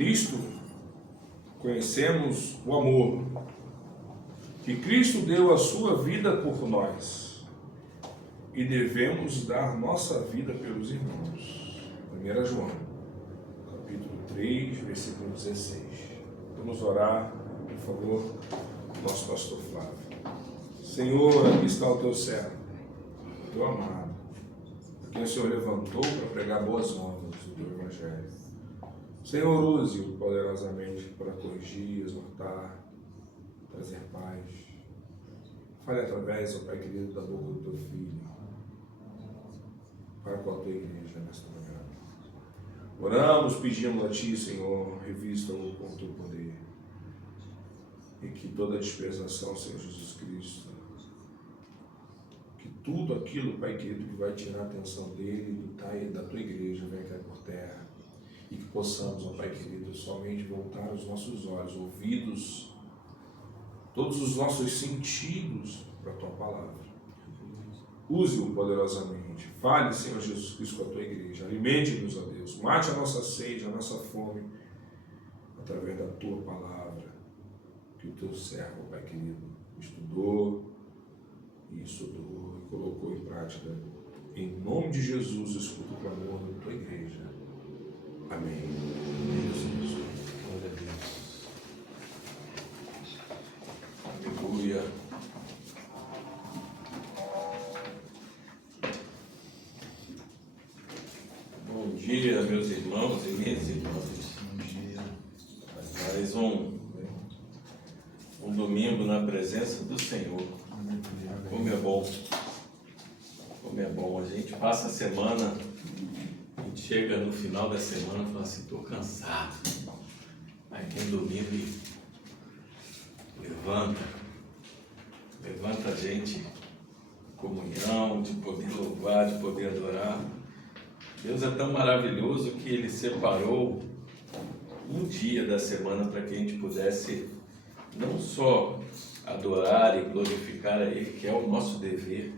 Nisto conhecemos o amor, que Cristo deu a sua vida por nós, e devemos dar nossa vida pelos irmãos. 1 João, capítulo 3, versículo 16. Vamos orar, por favor, nosso pastor Flávio. Senhor, aqui está o teu servo, o teu amado, a quem o Senhor levantou para pregar boas novas do teu evangelho. Senhor, use-o poderosamente para corrigir, exortar, trazer paz. Fale através, ó Pai querido, da boca do teu Filho, para com a tua igreja nesta manhã. Oramos, pedimos a Ti, Senhor, revista-o com o teu poder, e que toda dispensação, Senhor Jesus Cristo, que tudo aquilo, Pai querido, que vai tirar a atenção dele e da tua igreja, venha cair por terra, e que possamos, ó Pai querido, somente voltar os nossos olhos, ouvidos, todos os nossos sentidos para a tua palavra. Use-o poderosamente. Fale, Senhor Jesus Cristo, com a tua igreja. Alimente-nos, ó Deus. Mate a nossa sede, a nossa fome, através da tua palavra, que o teu servo, Pai querido, estudou e estudou e colocou em prática. Em nome de Jesus, escuta o clamor da tua igreja. Amém. Deus. Aleluia. Bom dia, meus irmãos e minhas irmãs. Bom dia. Mais um domingo na presença do Senhor. Como é bom. Como é bom. A gente passa a semana, a gente chega no final da semana e fala assim, estou cansado. Aí tem domingo e levanta a gente, comunhão, de poder louvar, de poder adorar. Deus é tão maravilhoso que Ele separou um dia da semana para que a gente pudesse não só adorar e glorificar a Ele, que é o nosso dever,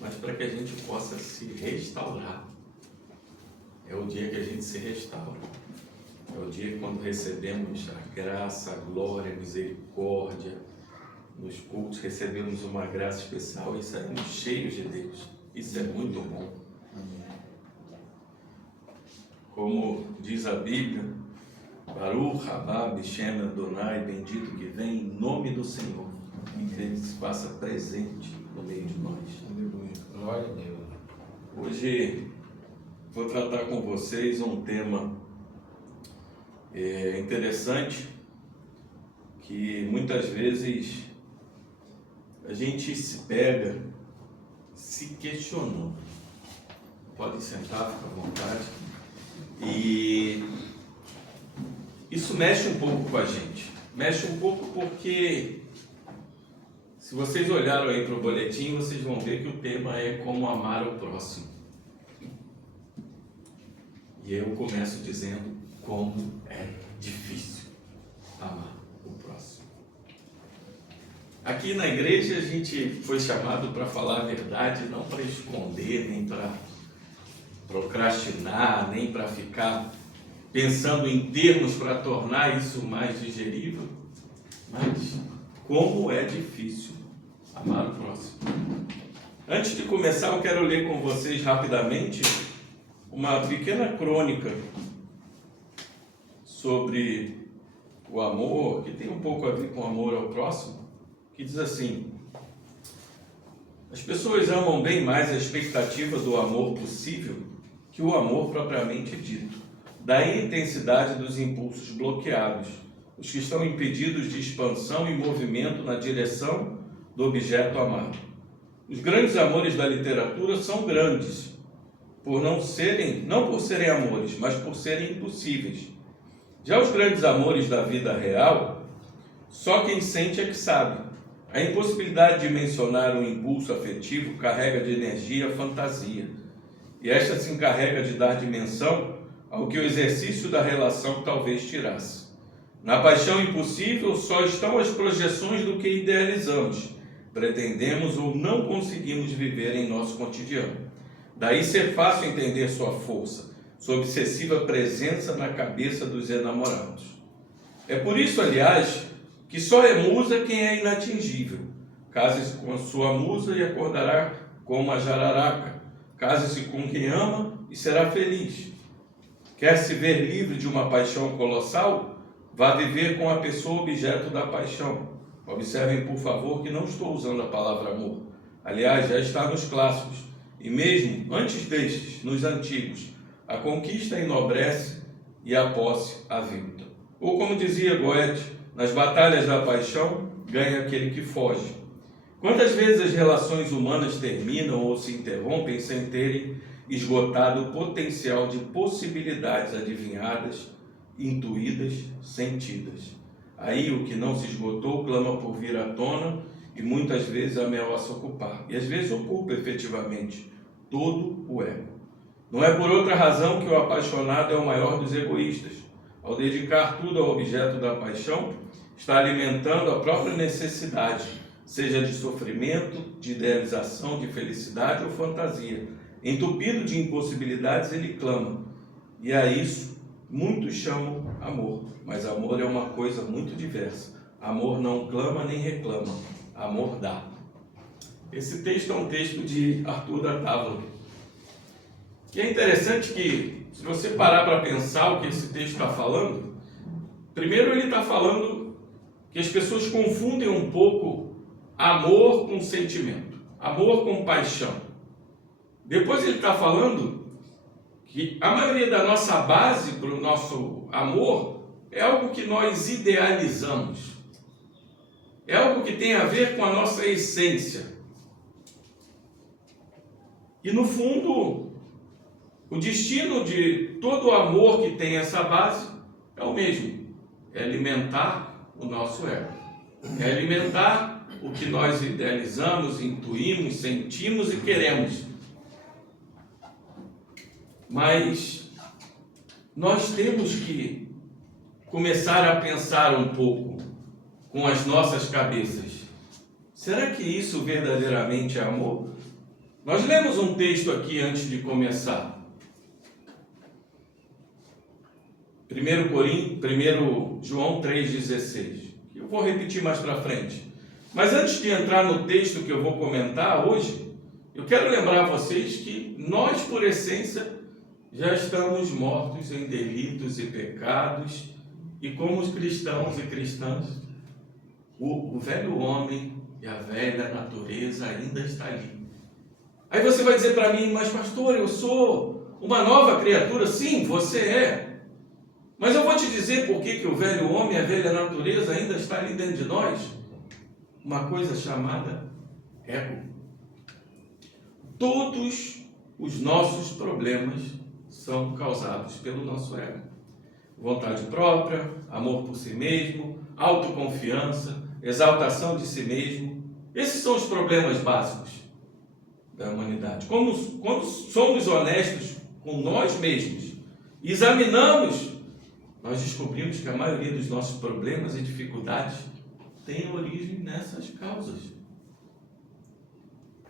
mas para que a gente possa se restaurar. É o dia que a gente se restaura. É o dia quando recebemos a graça, a glória, a misericórdia. Nos cultos recebemos uma graça especial e saímos cheios de Deus. Isso é muito bom. Como diz a Bíblia, Baruch Haba B'Shem Adonai, bendito que vem em nome do Senhor, e que Ele se faça presente no meio de nós. Aleluia. Glória a Deus. Hoje vou tratar com vocês um tema interessante, que muitas vezes a gente se pega se questionando. Podem sentar, fica à vontade. E isso mexe um pouco com a gente. Mexe um pouco porque, se vocês olharam aí para o boletim, vocês vão ver que o tema é como amar o próximo. E eu começo dizendo como é difícil amar o próximo. Aqui na igreja a gente foi chamado para falar a verdade, não para esconder, nem para procrastinar, nem para ficar pensando em termos para tornar isso mais digerível, mas como é difícil amar o próximo. Antes de começar, eu quero ler com vocês rapidamente uma pequena crônica sobre o amor, que tem um pouco a ver com o amor ao próximo, que diz assim: as pessoas amam bem mais a expectativa do amor possível que o amor propriamente dito. Daí a intensidade dos impulsos bloqueados, os que estão impedidos de expansão e movimento na direção do objeto amado. Os grandes amores da literatura são grandes, não por serem amores, mas por serem impossíveis. Já os grandes amores da vida real, só quem sente é que sabe. A impossibilidade de mencionar um impulso afetivo carrega de energia a fantasia, e esta se encarrega de dar dimensão ao que o exercício da relação talvez tirasse. Na paixão impossível só estão as projeções do que idealizamos, pretendemos ou não conseguimos viver em nosso cotidiano. Daí ser fácil entender sua força, sua obsessiva presença na cabeça dos enamorados. É por isso, aliás, que só é musa quem é inatingível. Case-se com a sua musa e acordará como uma jararaca. Case-se com quem ama e será feliz. Quer se ver livre de uma paixão colossal? Vá viver com a pessoa objeto da paixão. Observem, por favor, que não estou usando a palavra amor. Aliás, já está nos clássicos. E mesmo antes destes, nos antigos, a conquista enobrece e a posse avilta. Ou como dizia Goethe, nas batalhas da paixão, ganha aquele que foge. Quantas vezes as relações humanas terminam ou se interrompem sem terem esgotado o potencial de possibilidades adivinhadas, intuídas, sentidas? Aí o que não se esgotou clama por vir à tona e muitas vezes ameaça ocupar. E às vezes ocupa efetivamente todo o ego. Não é por outra razão que o apaixonado é o maior dos egoístas. Ao dedicar tudo ao objeto da paixão, está alimentando a própria necessidade, seja de sofrimento, de idealização, de felicidade ou fantasia. Entupido de impossibilidades, ele clama. E a isso muitos chamam amor. Mas amor é uma coisa muito diversa. Amor não clama nem reclama. Amor dá. Esse texto é um texto de Arthur da Távola. E é interessante que, se você parar para pensar o que esse texto está falando, primeiro ele está falando que as pessoas confundem um pouco amor com sentimento, amor com paixão. Depois ele está falando que a maioria da nossa base para o nosso amor é algo que nós idealizamos, é algo que tem a ver com a nossa essência. E no fundo, o destino de todo amor que tem essa base é o mesmo, é alimentar o nosso ego, é alimentar o que nós idealizamos, intuímos, sentimos e queremos. Mas nós temos que começar a pensar um pouco com as nossas cabeças. Será que isso verdadeiramente é amor? Nós lemos um texto aqui antes de começar. 1 João 3,16. Eu vou repetir mais para frente. Mas antes de entrar no texto que eu vou comentar hoje, eu quero lembrar a vocês que nós, por essência, já estamos mortos em delitos e pecados, e como cristãos e cristãs, o velho homem e a velha natureza ainda está ali. Aí você vai dizer para mim, mas pastor, eu sou uma nova criatura. Sim, você é. Mas eu vou te dizer por que o velho homem e a velha natureza ainda está ali dentro de nós. Uma coisa chamada ego. Todos os nossos problemas são causados pelo nosso ego. Vontade própria, amor por si mesmo, autoconfiança, exaltação de si mesmo. Esses são os problemas básicos da humanidade. Quando somos honestos com nós mesmos, examinamos, nós descobrimos que a maioria dos nossos problemas e dificuldades tem origem nessas causas.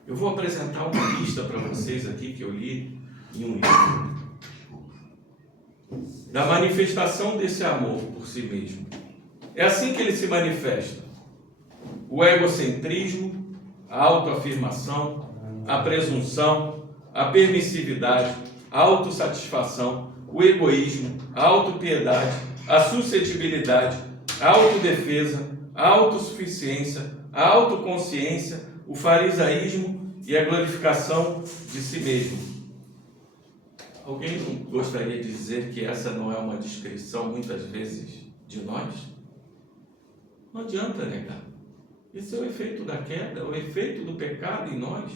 Eu vou apresentar uma lista para vocês aqui que eu li em um livro da manifestação desse amor por si mesmo. É assim que ele se manifesta: o egocentrismo, a autoafirmação, a presunção, a permissividade, a autossatisfação, o egoísmo, a autopiedade, a suscetibilidade, a autodefesa, a autossuficiência, a autoconsciência, o farisaísmo e a glorificação de si mesmo. Alguém não gostaria de dizer que essa não é uma descrição, muitas vezes, de nós? Não adianta negar. Esse é o efeito da queda, o efeito do pecado em nós.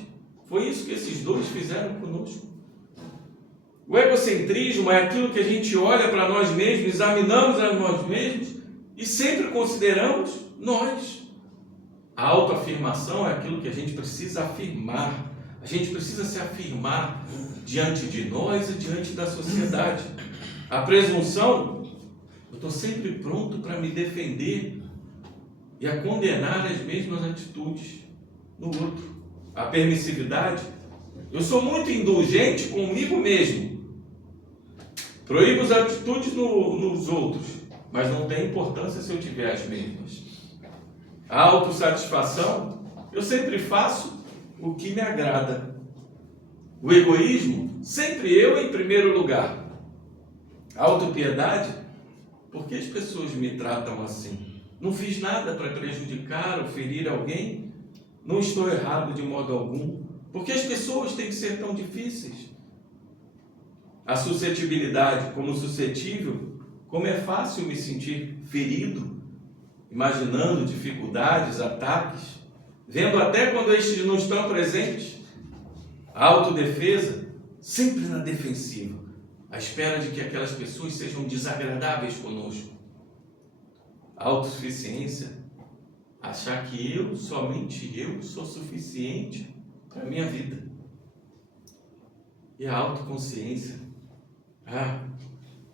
Foi isso que esses dois fizeram conosco. O egocentrismo é aquilo que a gente olha para nós mesmos, examinamos a nós mesmos e sempre consideramos nós. A autoafirmação é aquilo que a gente precisa afirmar. A gente precisa se afirmar diante de nós e diante da sociedade. A presunção, eu estou sempre pronto para me defender e a condenar as mesmas atitudes no outro. A permissividade, eu sou muito indulgente comigo mesmo. Proíbo as atitudes nos outros, mas não tem importância se eu tiver as mesmas. A autossatisfação, eu sempre faço o que me agrada. O egoísmo, sempre eu em primeiro lugar. A autopiedade, por que as pessoas me tratam assim? Não fiz nada para prejudicar ou ferir alguém? Não estou errado de modo algum. Por que as pessoas têm que ser tão difíceis? A suscetibilidade, como suscetível, como é fácil me sentir ferido, imaginando dificuldades, ataques, vendo até quando estes não estão presentes. A autodefesa, sempre na defensiva, à espera de que aquelas pessoas sejam desagradáveis conosco. A autossuficiência, achar que eu, somente eu, sou suficiente para a minha vida. E a autoconsciência,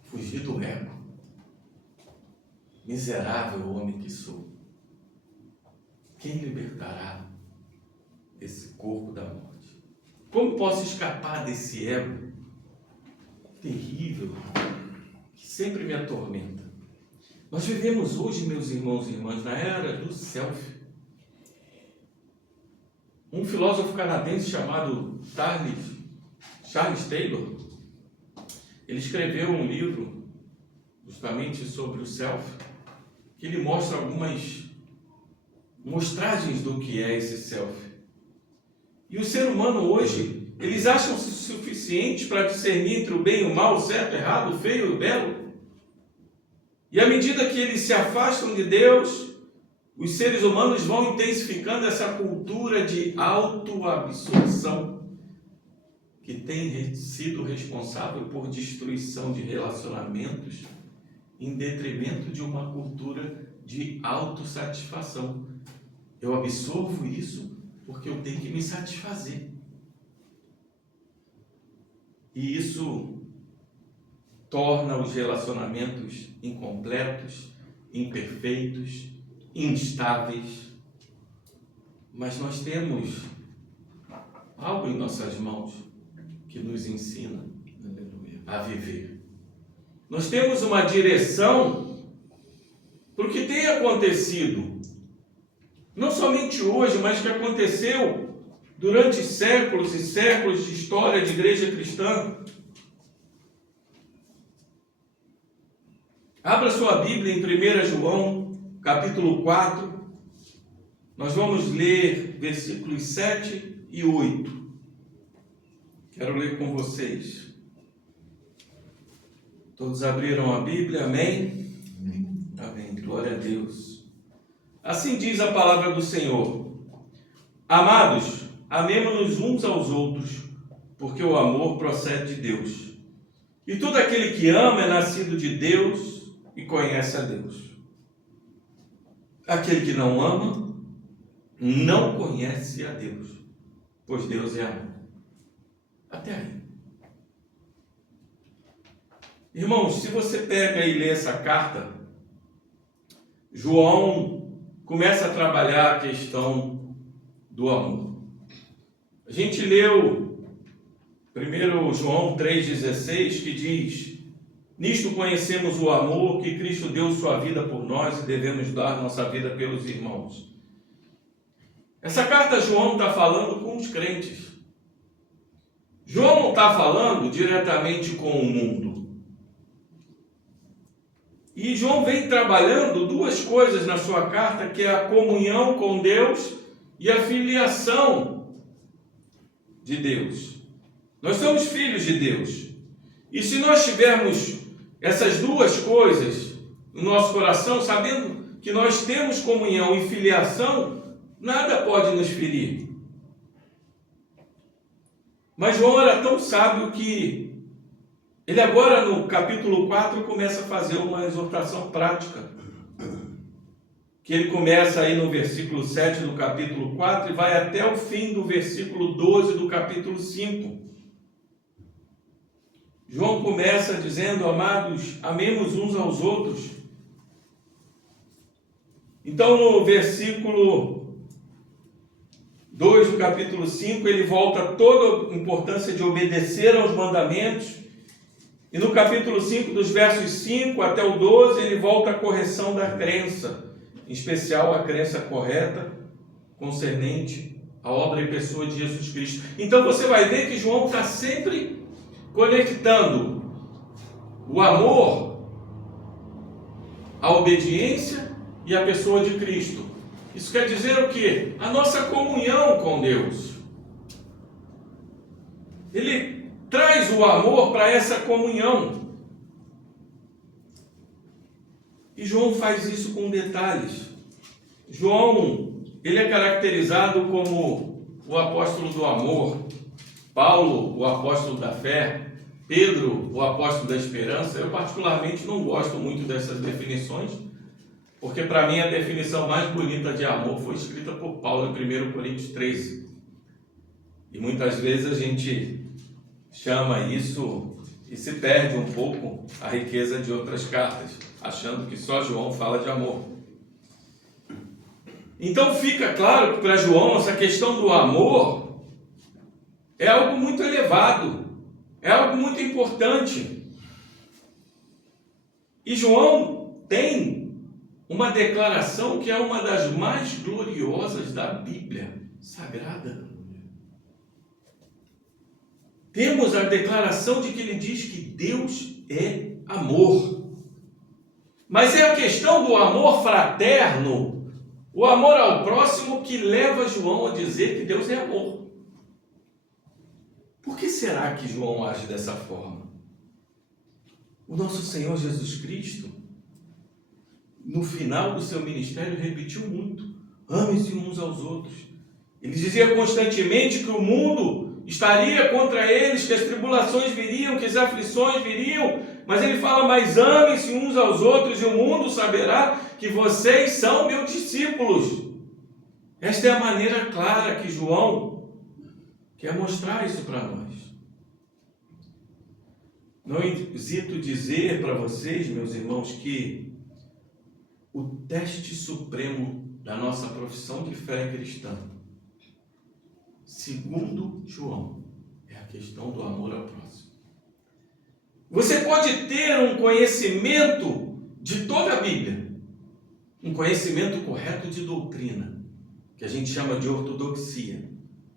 fugir do ego. Miserável homem que sou. Quem libertará esse corpo da morte? Como posso escapar desse ego terrível que sempre me atormenta? Nós vivemos hoje, meus irmãos e irmãs, na era do self. Um filósofo canadense chamado Charles Taylor, ele escreveu um livro justamente sobre o self, que ele mostra algumas mostragens do que é esse self. E o ser humano hoje, eles acham-se suficientes para discernir entre o bem e o mal, o certo, o errado, o feio e o belo. E à medida que eles se afastam de Deus, os seres humanos vão intensificando essa cultura de autoabsorção, que tem sido responsável por destruição de relacionamentos em detrimento de uma cultura de autossatisfação. Eu absorvo isso porque eu tenho que me satisfazer. E isso torna os relacionamentos incompletos, imperfeitos, instáveis. Mas nós temos algo em nossas mãos que nos ensina a viver. Nós temos uma direção para o que tem acontecido, não somente hoje, mas que aconteceu durante séculos e séculos de história de igreja cristã. Abra sua Bíblia em 1 João, capítulo 4. Nós vamos ler versículos 7 e 8. Quero ler com vocês. Todos abriram a Bíblia? Amém? Amém. Glória a Deus. Assim diz a palavra do Senhor. Amados, amemo-nos uns aos outros, porque o amor procede de Deus. E todo aquele que ama é nascido de Deus e conhece a Deus. Aquele que não ama, não conhece a Deus, pois Deus é amor. Até aí. Irmãos, se você pega e lê essa carta, João começa a trabalhar a questão do amor. A gente leu 1 João 3,16, que diz: nisto conhecemos o amor, que Cristo deu sua vida por nós e devemos dar nossa vida pelos irmãos. Essa carta João está falando com os crentes. João não está falando diretamente com o mundo. E João vem trabalhando duas coisas na sua carta, que é a comunhão com Deus e a filiação de Deus. Nós somos filhos de Deus. E se nós tivermos essas duas coisas no nosso coração, sabendo que nós temos comunhão e filiação, nada pode nos ferir. Mas João era tão sábio que ele agora no capítulo 4 começa a fazer uma exortação prática. Que ele começa aí no versículo 7 do capítulo 4 e vai até o fim do versículo 12 do capítulo 5. João começa dizendo: amados, amemos uns aos outros. Então no versículo 2 do capítulo 5, ele volta toda a importância de obedecer aos mandamentos E no capítulo 5, dos versos 5 até o 12, ele volta à correção da crença, em especial a crença correta concernente à obra e pessoa de Jesus Cristo. Então você vai ver que João está sempre conectando o amor, a obediência e a pessoa de Cristo. Isso quer dizer o quê? A nossa comunhão com Deus. Ele traz o amor para essa comunhão. E João faz isso com detalhes. João, ele é caracterizado como o apóstolo do amor, Paulo, o apóstolo da fé, Pedro, o apóstolo da esperança. Eu particularmente não gosto muito dessas definições, porque para mim a definição mais bonita de amor foi escrita por Paulo em 1 Coríntios 13. E muitas vezes a gente chama isso e se perde um pouco a riqueza de outras cartas, achando que só João fala de amor. Então fica claro que para João essa questão do amor é algo muito elevado, é algo muito importante. E João tem uma declaração que é uma das mais gloriosas da Bíblia Sagrada. Temos a declaração de que ele diz que Deus é amor. Mas é a questão do amor fraterno, o amor ao próximo, que leva João a dizer que Deus é amor. Por que será que João age dessa forma? O nosso Senhor Jesus Cristo, no final do seu ministério, repetiu muito: amem-se uns aos outros. Ele dizia constantemente que o mundo estaria contra eles, que as tribulações viriam, que as aflições viriam, mas ele fala: mas amem-se uns aos outros e o mundo saberá que vocês são meus discípulos. Esta é a maneira clara que João quer mostrar isso para nós. Não hesito dizer para vocês, meus irmãos, que o teste supremo da nossa profissão de fé cristã, segundo João, é a questão do amor ao próximo. Você pode ter um conhecimento de toda a Bíblia, um conhecimento correto de doutrina, que a gente chama de ortodoxia,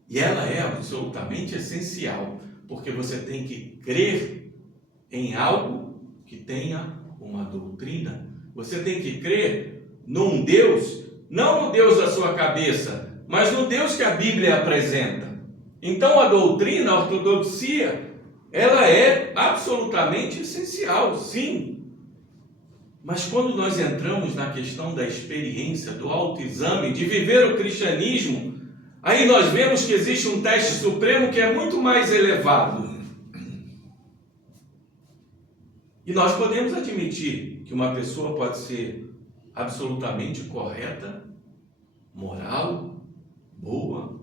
e ela é absolutamente essencial, porque você tem que crer em algo que tenha uma doutrina. Você tem que crer num Deus, não no Deus da sua cabeça, mas no Deus que a Bíblia apresenta. Então a doutrina, a ortodoxia, ela é absolutamente essencial, sim. Mas quando nós entramos na questão da experiência, do autoexame, de viver o cristianismo, aí nós vemos que existe um teste supremo que é muito mais elevado. E nós podemos admitir que uma pessoa pode ser absolutamente correta, moral, boa,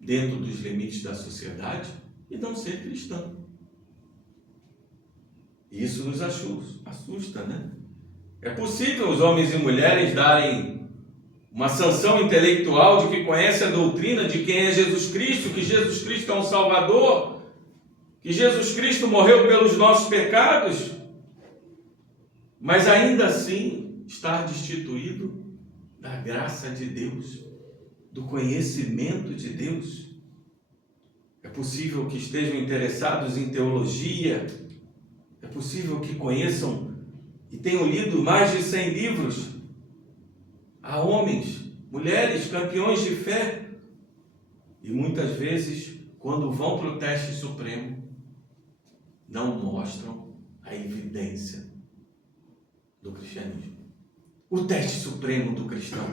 dentro dos limites da sociedade, e não ser cristã. Isso nos assusta, né? É possível os homens e mulheres darem uma sanção intelectual de que conhece a doutrina de quem é Jesus Cristo, que Jesus Cristo é um Salvador, que Jesus Cristo morreu pelos nossos pecados, mas ainda assim estar destituído da graça de Deus, do conhecimento de Deus. É possível que estejam interessados em teologia, é possível que conheçam e tenham lido mais de 100 livros. Há homens, mulheres, campeões de fé, e muitas vezes, quando vão para o teste supremo, não mostram a evidência do cristianismo. O teste supremo do cristão.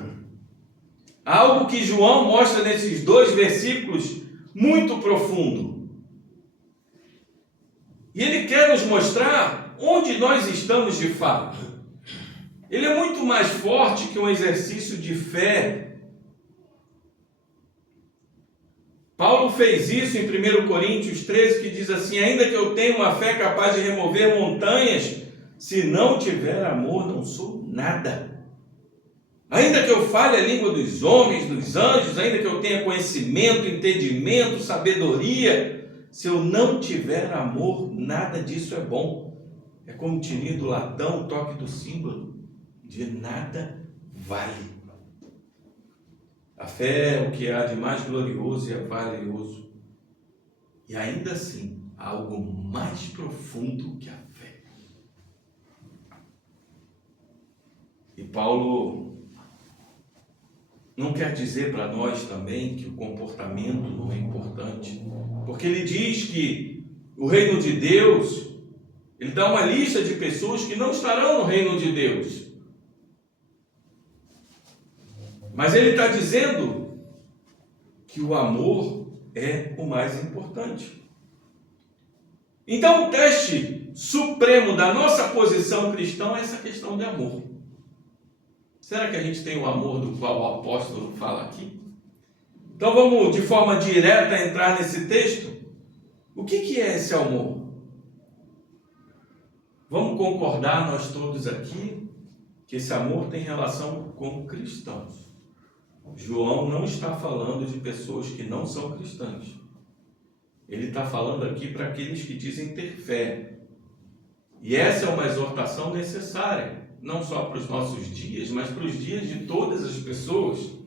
Algo que João mostra nesses 2 versículos muito profundo. E ele quer nos mostrar onde nós estamos de fato. Ele é muito mais forte que um exercício de fé. Paulo fez isso em 1 Coríntios 13, que diz assim: ainda que eu tenha uma fé capaz de remover montanhas, se não tiver amor, não sou nada. Ainda que eu fale a língua dos homens, dos anjos, ainda que eu tenha conhecimento, entendimento, sabedoria, Se eu não tiver amor, nada disso é bom. É como tinir do latão, o toque do símbolo. De nada vale. A fé é o que há de mais glorioso e é valioso. E ainda assim, há algo mais profundo que a fé. E Paulo não quer dizer para nós também que o comportamento não é importante, porque ele diz que o reino de Deus, ele dá uma lista de pessoas que não estarão no reino de Deus. Mas ele está dizendo que o amor é o mais importante. Então o teste supremo da nossa posição cristã é essa questão de amor. Será que a gente tem o amor do qual o apóstolo fala aqui? Então vamos de forma direta entrar nesse texto. O que é esse amor? Vamos concordar nós todos aqui que esse amor tem relação com cristãos. João não está falando de pessoas que não são cristãs. Ele está falando aqui para aqueles que dizem ter fé. E essa é uma exortação necessária, não só para os nossos dias, mas para os dias de todas as pessoas.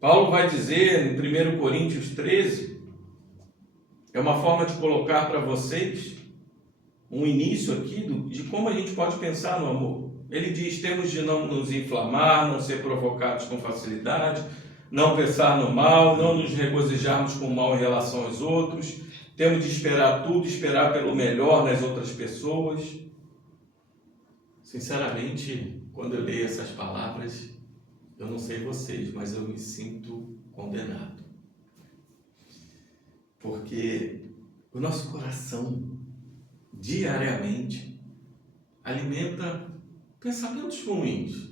Paulo vai dizer em 1 Coríntios 13, é uma forma de colocar para vocês um início aqui de como a gente pode pensar no amor. Ele diz, temos de não nos inflamar, não ser provocados com facilidade, não pensar no mal, não nos regozijarmos com o mal em relação aos outros, temos de esperar tudo, esperar pelo melhor nas outras pessoas. Sinceramente, quando eu leio essas palavras, eu não sei vocês, mas eu me sinto condenado. Porque o nosso coração, diariamente, alimenta pensamentos ruins,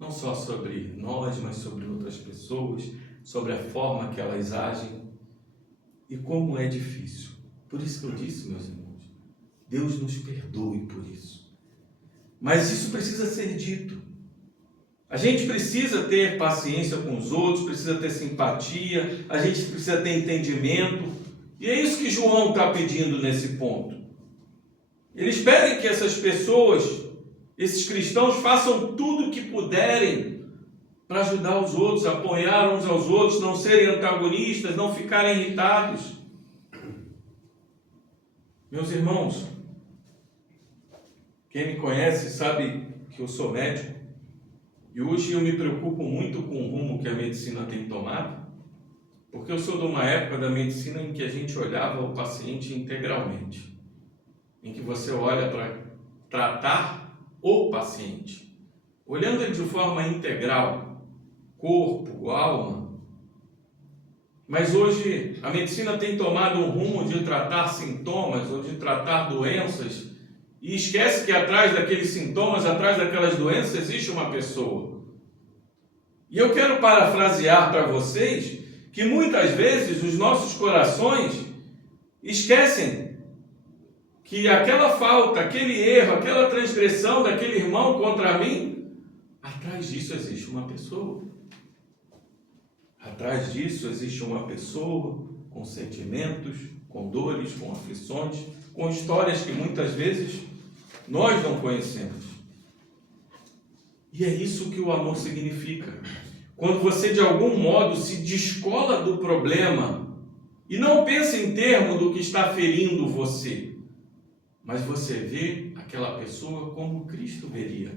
não só sobre nós, mas sobre outras pessoas, sobre a forma que elas agem, e como é difícil. Por isso que eu disse, meus irmãos, Deus nos perdoe por isso. Mas isso precisa ser dito. A gente precisa ter paciência com os outros, precisa ter simpatia, a gente precisa ter entendimento, e é isso que João está pedindo nesse ponto. Eles pedem que essas pessoas, esses cristãos, façam tudo o que puderem para ajudar os outros, apoiar uns aos outros, não serem antagonistas, não ficarem irritados. Meus irmãos, quem me conhece sabe que eu sou médico e hoje eu me preocupo muito com o rumo que a medicina tem tomado, porque eu sou de uma época da medicina em que a gente olhava o paciente integralmente, em que você olha para tratar o paciente, olhando ele de forma integral, corpo, alma. Mas hoje a medicina tem tomado um rumo de tratar sintomas ou de tratar doenças e esquece que atrás daqueles sintomas, atrás daquelas doenças, existe uma pessoa. E eu quero parafrasear para vocês que muitas vezes os nossos corações esquecem que aquela falta, aquele erro, aquela transgressão daquele irmão contra mim, atrás disso existe uma pessoa. Atrás disso existe uma pessoa com sentimentos, com dores, com aflições, com histórias que muitas vezes nós não conhecemos. E é isso que o amor significa. Quando você de algum modo se descola do problema e não pensa em termos do que está ferindo você, mas você vê aquela pessoa como Cristo veria,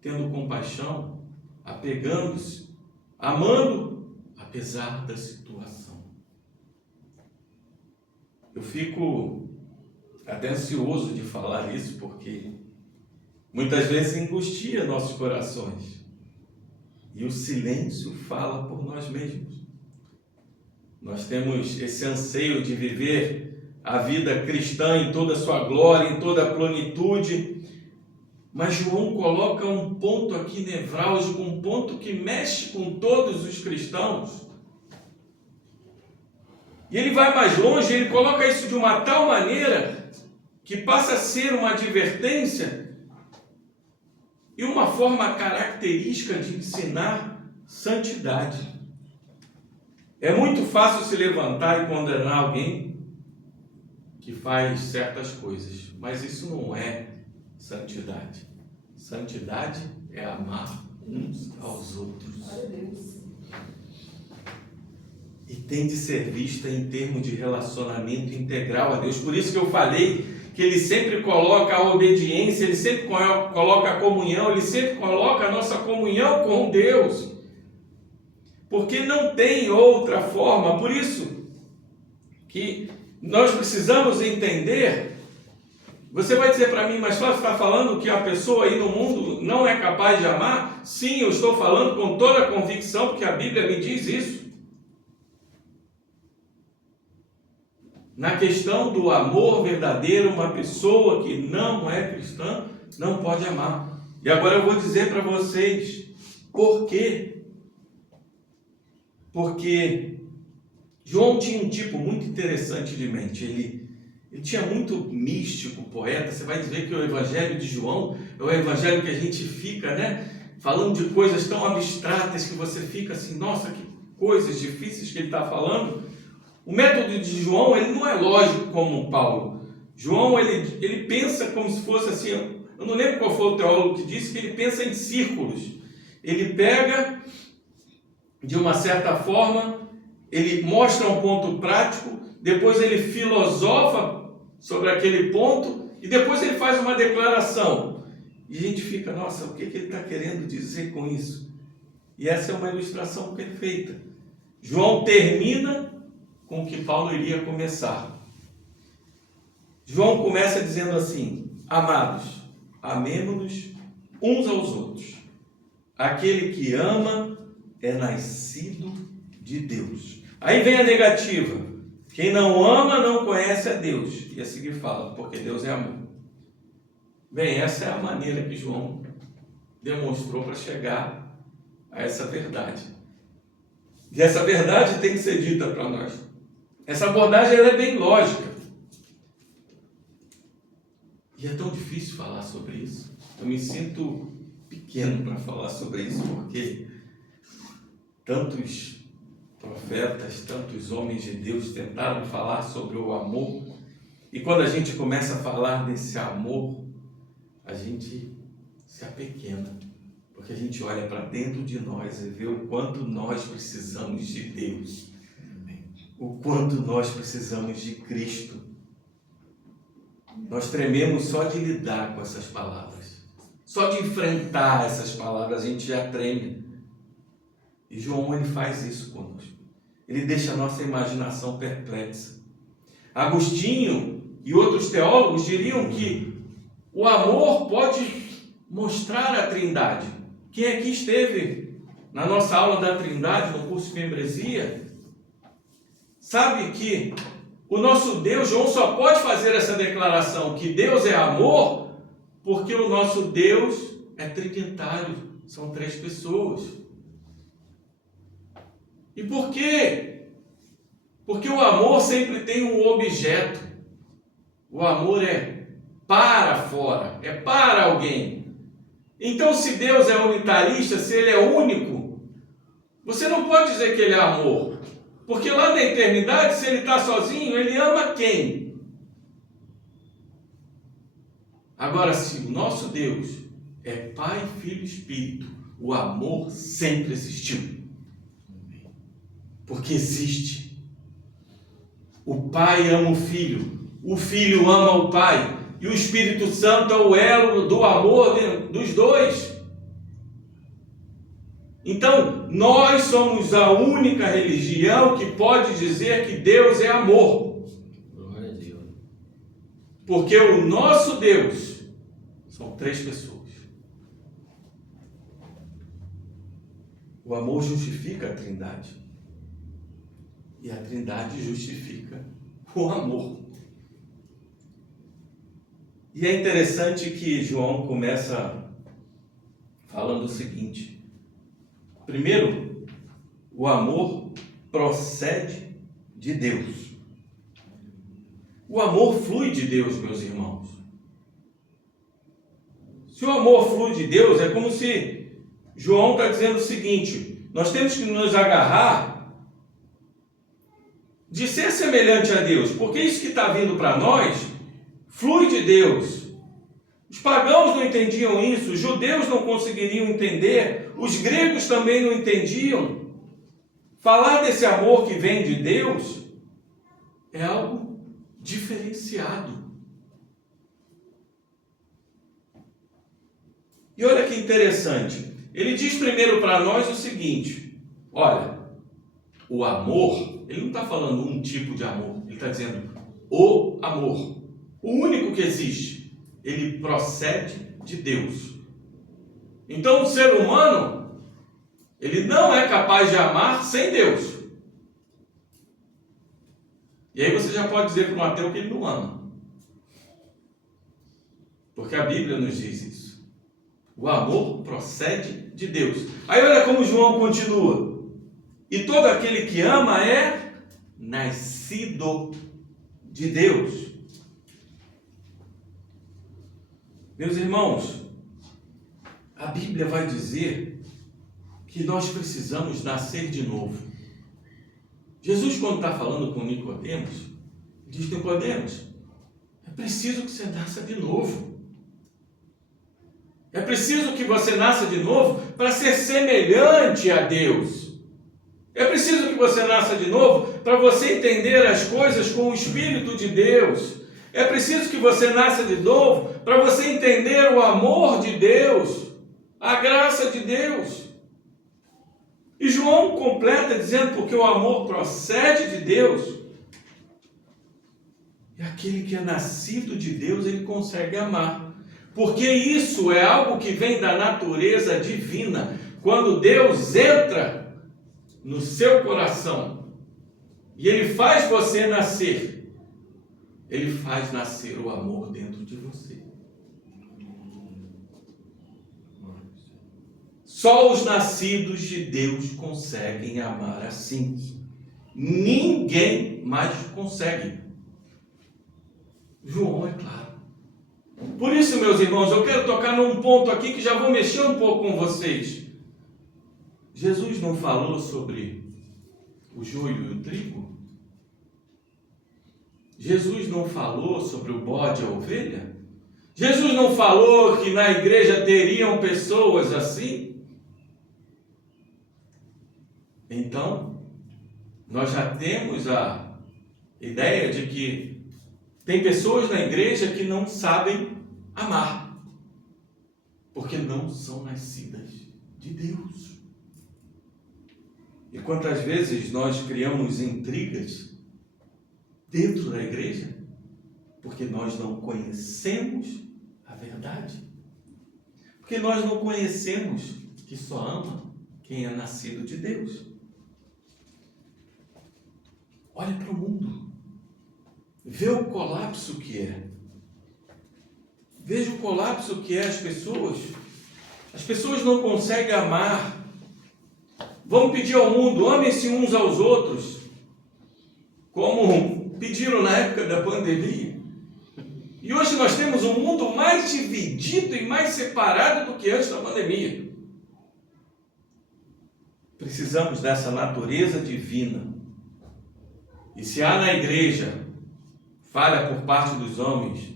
tendo compaixão, apegando-se, amando, apesar da situação. Eu fico até ansioso de falar isso, porque muitas vezes angustia nossos corações. E o silêncio fala por nós mesmos. Nós temos esse anseio de viver a vida cristã em toda a sua glória, em toda a plenitude. Mas João coloca um ponto aqui nevrálgico, um ponto que mexe com todos os cristãos. E ele vai mais longe, ele coloca isso de uma tal maneira que passa a ser uma advertência e uma forma característica de ensinar santidade. É muito fácil se levantar e condenar alguém que faz certas coisas, mas isso não é santidade. Santidade é amar uns aos outros. E tem de ser vista em termos de relacionamento integral a Deus. Por isso que eu falei que ele sempre coloca a obediência, ele sempre coloca a comunhão, ele sempre coloca a nossa comunhão com Deus. Porque não tem outra forma. Por isso que nós precisamos entender. Você vai dizer para mim, mas só está falando que a pessoa aí no mundo não é capaz de amar? Sim, eu estou falando com toda a convicção, porque a Bíblia me diz isso. Na questão do amor verdadeiro, uma pessoa que não é cristã não pode amar. E agora eu vou dizer para vocês por quê. Porque João tinha um tipo muito interessante de mente. Ele tinha muito místico, poeta. Você vai dizer que o Evangelho de João é o Evangelho que a gente fica, falando de coisas tão abstratas que você fica assim, nossa, que coisas difíceis que ele está falando. O método de João, ele não é lógico como Paulo. João, ele pensa como se fosse assim, eu não lembro qual foi o teólogo que disse que ele pensa em círculos. Ele pega, de uma certa forma, ele mostra um ponto prático, depois ele filosofa sobre aquele ponto, e depois ele faz uma declaração. E a gente fica, nossa, o que ele está querendo dizer com isso? E essa é uma ilustração perfeita. João termina com o que Paulo iria começar. João começa dizendo assim: amados, amemo-nos uns aos outros. Aquele que ama é nascido de Deus. Aí vem a negativa: quem não ama não conhece a Deus. E a seguir fala, porque Deus é amor. Bem, essa é a maneira que João demonstrou para chegar a essa verdade. E essa verdade tem que ser dita para nós. Essa abordagem ela é bem lógica. E é tão difícil falar sobre isso. Eu me sinto pequeno para falar sobre isso, porque tantos profetas, tantos homens de Deus tentaram falar sobre o amor. E quando a gente começa a falar desse amor, a gente se apequena. Porque a gente olha para dentro de nós e vê o quanto nós precisamos de Deus. O quanto nós precisamos de Cristo. Nós trememos só de lidar com essas palavras. Só de enfrentar essas palavras a gente já treme. E João, ele faz isso conosco. Ele deixa a nossa imaginação perplexa. Agostinho e outros teólogos diriam que o amor pode mostrar a Trindade. Quem aqui esteve na nossa aula da Trindade, no curso de membresia, sabe que o nosso Deus, João só pode fazer essa declaração, que Deus é amor, porque o nosso Deus é trinitário, são 3 pessoas. E por quê? Porque o amor sempre tem um objeto. O amor é para fora, é para alguém. Então, se Deus é unitarista, se Ele é único, você não pode dizer que Ele é amor. Porque lá na eternidade, se Ele está sozinho, Ele ama quem? Agora, se o nosso Deus é Pai, Filho e Espírito, o amor sempre existiu. Porque existe. O Pai ama o Filho ama o Pai, e o Espírito Santo é o elo do amor dos dois. Então, nós somos a única religião que pode dizer que Deus é amor. Glória a Deus. Porque o nosso Deus são 3 pessoas. O amor justifica a Trindade. E a Trindade justifica o amor. E é interessante que João começa falando o seguinte: primeiro, o amor procede de Deus. O amor flui de Deus, meus irmãos. Se o amor flui de Deus, é como se João está dizendo o seguinte: nós temos que nos agarrar de ser semelhante a Deus, porque isso que está vindo para nós flui de Deus. Os pagãos não entendiam isso, os judeus não conseguiriam entender, os gregos também não entendiam. Falar desse amor que vem de Deus é algo diferenciado. E olha que interessante, ele diz primeiro para nós o seguinte: olha, o amor, ele não está falando um tipo de amor, ele está dizendo o amor, o único que existe, ele procede de Deus. Então o ser humano, ele não é capaz de amar sem Deus. E aí você já pode dizer para um ateu que ele não ama, porque a Bíblia nos diz isso. O amor procede de Deus. Aí olha como João continua: e todo aquele que ama é nascido de Deus. Meus irmãos, a Bíblia vai dizer que nós precisamos nascer de novo. Jesus, quando está falando com Nicodemos, diz: Nicodemos, é preciso que você nasça de novo. É preciso que você nasça de novo para ser semelhante a Deus. É preciso que você nasça de novo para você entender as coisas com o Espírito de Deus. É preciso que você nasça de novo para você entender o amor de Deus, a graça de Deus. E João completa dizendo: porque o amor procede de Deus. E aquele que é nascido de Deus, ele consegue amar. Porque isso é algo que vem da natureza divina. Quando Deus entra no seu coração e ele faz você nascer, ele faz nascer o amor dentro de você. Só os nascidos de Deus conseguem amar assim. Ninguém mais consegue. João é claro. Por isso, meus irmãos, eu quero tocar num ponto aqui que já vou mexer um pouco com vocês. Jesus não falou sobre o joio e o trigo? Jesus não falou sobre o bode e a ovelha? Jesus não falou que na igreja teriam pessoas assim? Então, nós já temos a ideia de que tem pessoas na igreja que não sabem amar, porque não são nascidas de Deus. E quantas vezes nós criamos intrigas dentro da igreja, porque nós não conhecemos a verdade, porque nós não conhecemos que só ama quem é nascido de Deus. Olha para o mundo, vê o colapso que é. Veja o colapso que é as pessoas não conseguem amar. Vamos pedir ao mundo: amem-se uns aos outros, como pediram na época da pandemia. E hoje nós temos um mundo mais dividido e mais separado do que antes da pandemia. Precisamos dessa natureza divina. E se há na igreja falha por parte dos homens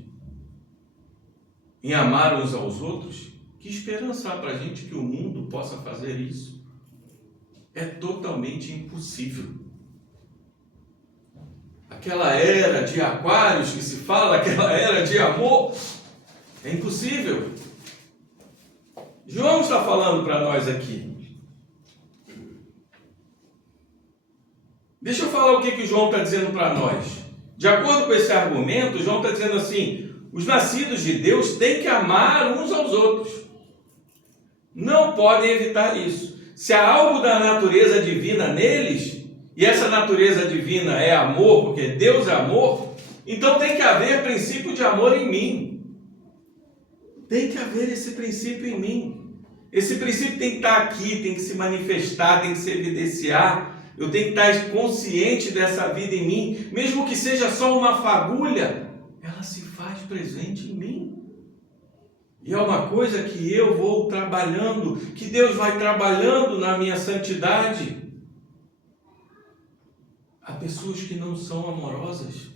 em amar uns aos outros, que esperança há para a gente que o mundo possa fazer isso? É totalmente impossível. Aquela era de aquários que se fala, aquela era de amor, é impossível. João está falando para nós aqui. Deixa eu falar o que João está dizendo para nós. De acordo com esse argumento, João está dizendo assim: os nascidos de Deus têm que amar uns aos outros. Não podem evitar isso. Se há algo da natureza divina neles, e essa natureza divina é amor, porque Deus é amor, então tem que haver princípio de amor em mim. Tem que haver esse princípio em mim. Esse princípio tem que estar aqui, tem que se manifestar, tem que se evidenciar. Eu tenho que estar consciente dessa vida em mim, mesmo que seja só uma fagulha, ela se faz presente em mim. E é uma coisa que eu vou trabalhando, que Deus vai trabalhando na minha santidade. A pessoas que não são amorosas,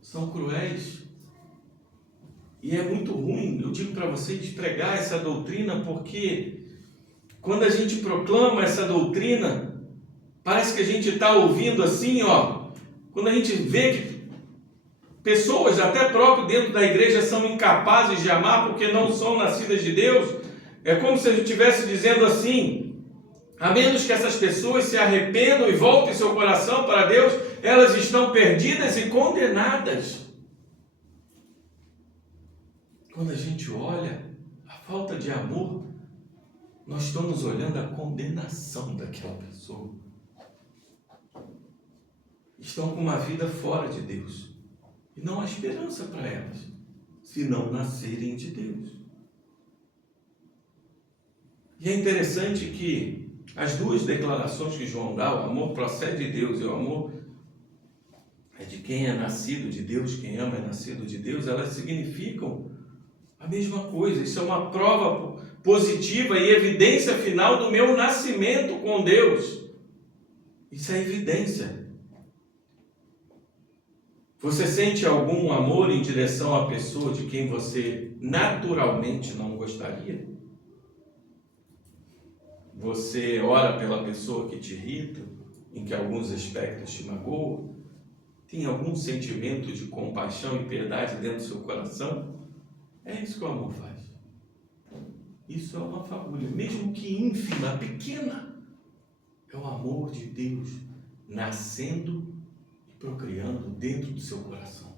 são cruéis. E é muito ruim, eu digo para vocês, pregar essa doutrina, porque quando a gente proclama essa doutrina, parece que a gente está ouvindo assim, quando a gente vê que pessoas, até próprio dentro da igreja, são incapazes de amar porque não são nascidas de Deus, é como se a gente estivesse dizendo assim: a menos que essas pessoas se arrependam e voltem seu coração para Deus, elas estão perdidas e condenadas. Quando a gente olha a falta de amor, nós estamos olhando a condenação daquela pessoa. Estão com uma vida fora de Deus. E não há esperança para elas, se não nascerem de Deus. E é interessante que as duas declarações que João dá, o amor procede de Deus e o amor é de quem é nascido de Deus, quem ama é nascido de Deus, elas significam a mesma coisa. Isso é uma prova positiva e evidência final do meu nascimento com Deus. Isso é evidência. Você sente algum amor em direção à pessoa de quem você naturalmente não gostaria? Você ora pela pessoa que te irrita, em que alguns aspectos te magoam? Tem algum sentimento de compaixão e piedade dentro do seu coração? É isso que o amor faz. Isso é uma fagulha, mesmo que ínfima, pequena. É o amor de Deus nascendo e procriando dentro do seu coração.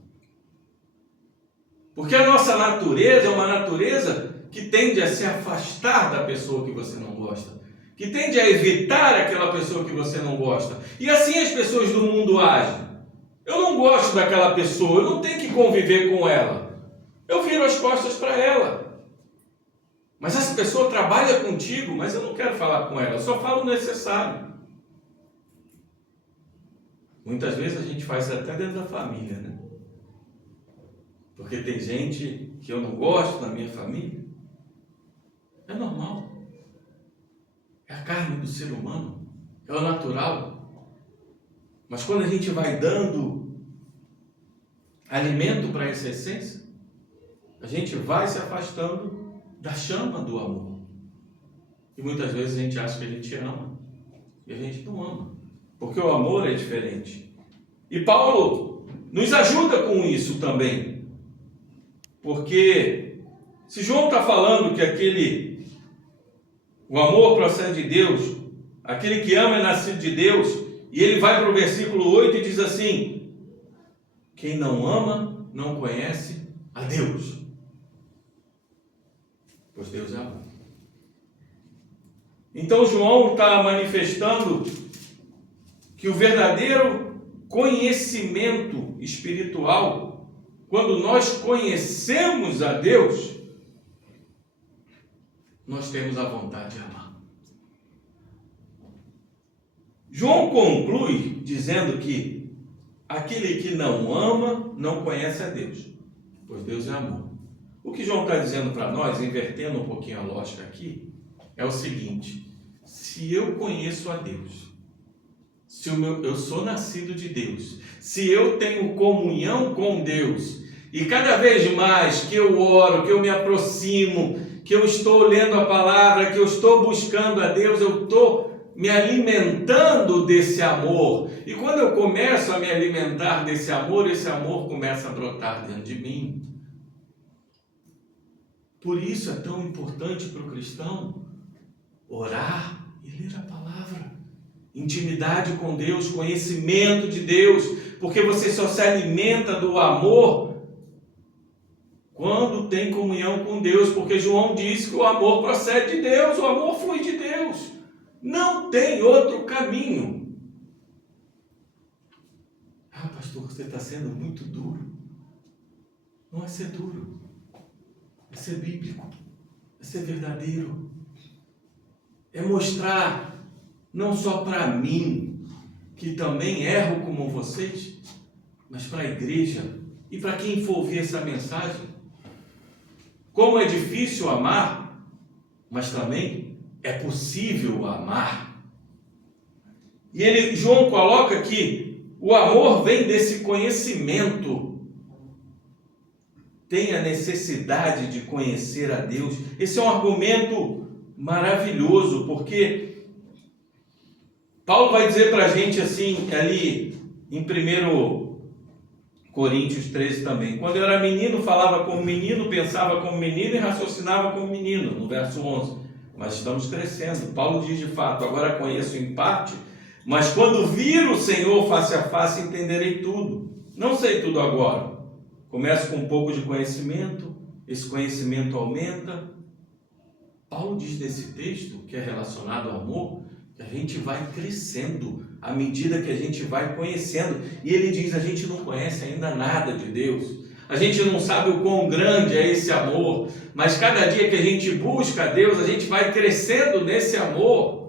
Porque a nossa natureza é uma natureza que tende a se afastar da pessoa que você não gosta, que tende a evitar aquela pessoa que você não gosta. E assim as pessoas do mundo agem. Eu não gosto daquela pessoa, eu não tenho que conviver com ela. Eu viro as costas para ela. Mas essa pessoa trabalha contigo, mas eu não quero falar com ela, eu só falo o necessário. Muitas vezes a gente faz isso até dentro da família, né? Porque tem gente que eu não gosto na minha família. É normal. É a carne do ser humano. É o natural. Mas quando a gente vai dando alimento para essa essência, a gente vai se afastando da chama do amor. E muitas vezes a gente acha que a gente ama. E a gente não ama. Porque o amor é diferente. E Paulo nos ajuda com isso também. Porque se João está falando que o amor procede de Deus, aquele que ama é nascido de Deus, e ele vai para o versículo 8 e diz assim: quem não ama não conhece a Deus, pois Deus é amor. Então João está manifestando que o verdadeiro conhecimento espiritual, quando nós conhecemos a Deus, nós temos a vontade de amar. João conclui dizendo que aquele que não ama não conhece a Deus, pois Deus é amor. O que João está dizendo para nós, invertendo um pouquinho a lógica aqui, é o seguinte: se eu conheço a Deus, se eu sou nascido de Deus, se eu tenho comunhão com Deus, e cada vez mais que eu oro, que eu me aproximo, que eu estou lendo a palavra, que eu estou buscando a Deus, eu estou me alimentando desse amor. E quando eu começo a me alimentar desse amor, esse amor começa a brotar dentro de mim. Por isso é tão importante para o cristão orar e ler a palavra. Intimidade com Deus, conhecimento de Deus, porque você só se alimenta do amor quando tem comunhão com Deus, porque João diz que o amor procede de Deus, o amor flui de Deus, não tem outro caminho. Ah, pastor, você está sendo muito duro. Não é ser duro, é ser bíblico, é ser verdadeiro, é mostrar não só para mim, que também erro como vocês, mas para a igreja e para quem for ouvir essa mensagem, como é difícil amar, mas também é possível amar. E João coloca que o amor vem desse conhecimento. Tem a necessidade de conhecer a Deus. Esse é um argumento maravilhoso, porque Paulo vai dizer para a gente assim, ali em 1 Coríntios 13 também. Quando eu era menino, falava como menino, pensava como menino e raciocinava como menino, no verso 11. Mas estamos crescendo. Paulo diz de fato, agora conheço em parte, mas quando vir o Senhor face a face, entenderei tudo. Não sei tudo agora. Começo com um pouco de conhecimento, esse conhecimento aumenta. Paulo diz nesse texto, que é relacionado ao amor, que a gente vai crescendo à medida que a gente vai conhecendo. E ele diz, a gente não conhece ainda nada de Deus. A gente não sabe o quão grande é esse amor. Mas cada dia que a gente busca a Deus, a gente vai crescendo nesse amor.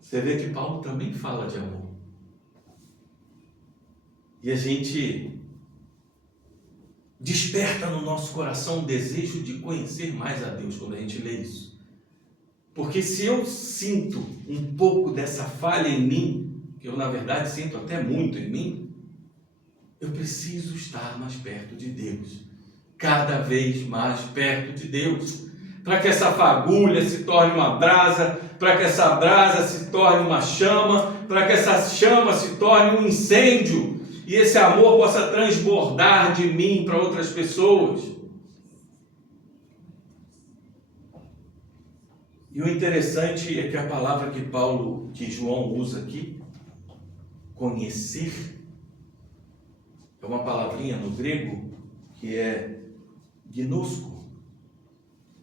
Você vê que Paulo também fala de amor. E a gente desperta no nosso coração o desejo de conhecer mais a Deus quando a gente lê isso. Porque se eu sinto um pouco dessa falha em mim, que eu na verdade sinto até muito em mim, eu preciso estar mais perto de Deus. Cada vez mais perto de Deus. Para que essa fagulha se torne uma brasa, para que essa brasa se torne uma chama, para que essa chama se torne um incêndio. E esse amor possa transbordar de mim para outras pessoas. E o interessante é que a palavra que João usa aqui, conhecer, é uma palavrinha no grego que é gnosko.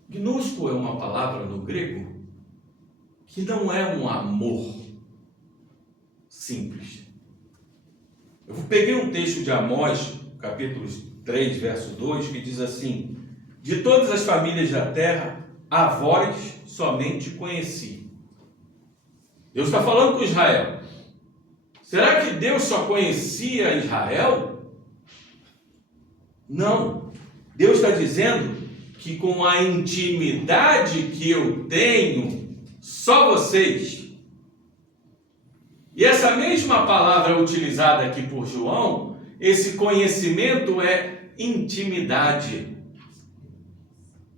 Gnosko é uma palavra no grego que não é um amor simples. Eu peguei um texto de Amós, capítulo 3, verso 2, que diz assim: de todas as famílias da terra, a vós somente conheci. Deus está falando com Israel. Será que Deus só conhecia Israel? Não. Deus está dizendo que com a intimidade que eu tenho, só vocês. E essa mesma palavra utilizada aqui por João, esse conhecimento é intimidade.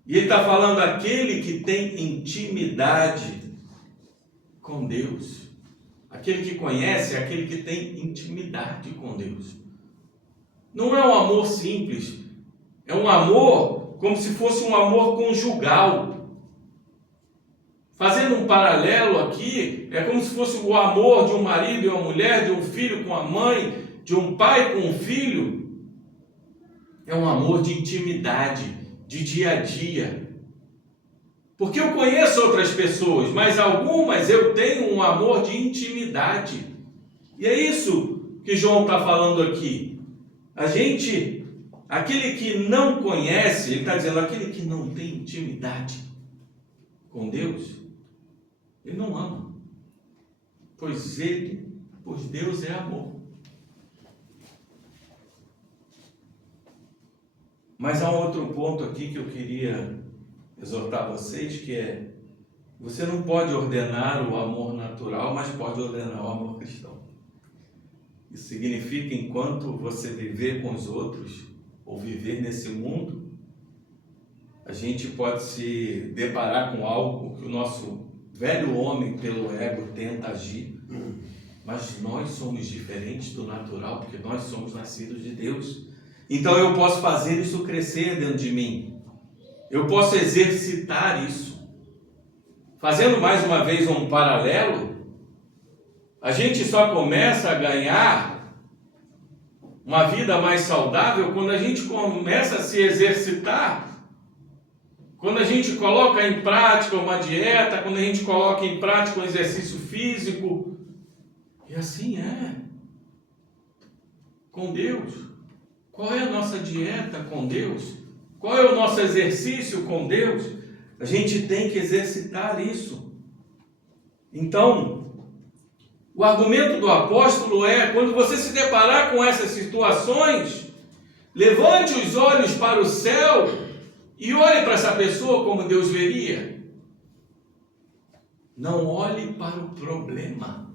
E ele está falando aquele que tem intimidade com Deus. Aquele que conhece é aquele que tem intimidade com Deus. Não é um amor simples, é um amor como se fosse um amor conjugal. Fazendo um paralelo aqui, é como se fosse o amor de um marido e uma mulher, de um filho com a mãe, de um pai com um filho. É um amor de intimidade, de dia a dia. Porque eu conheço outras pessoas, mas algumas eu tenho um amor de intimidade. E é isso que João está falando aqui. Aquele que não conhece, ele está dizendo, aquele que não tem intimidade com Deus, ele não ama. Pois Deus é amor. Mas há um outro ponto aqui que eu queria exortar vocês, que é, você não pode ordenar o amor natural, mas pode ordenar o amor cristão. Isso significa, enquanto você viver com os outros, ou viver nesse mundo, a gente pode se deparar com algo que o nosso velho homem, pelo ego, tenta agir, mas nós somos diferentes do natural, porque nós somos nascidos de Deus. Então eu posso fazer isso crescer dentro de mim. Eu posso exercitar isso. Fazendo mais uma vez um paralelo, a gente só começa a ganhar uma vida mais saudável quando a gente começa a se exercitar. Quando a gente coloca em prática uma dieta, quando a gente coloca em prática um exercício físico. E assim é. Com Deus. Qual é a nossa dieta com Deus? Qual é o nosso exercício com Deus? A gente tem que exercitar isso. Então, o argumento do apóstolo é, quando você se deparar com essas situações, levante os olhos para o céu e olhe para essa pessoa como Deus veria. Não olhe para o problema.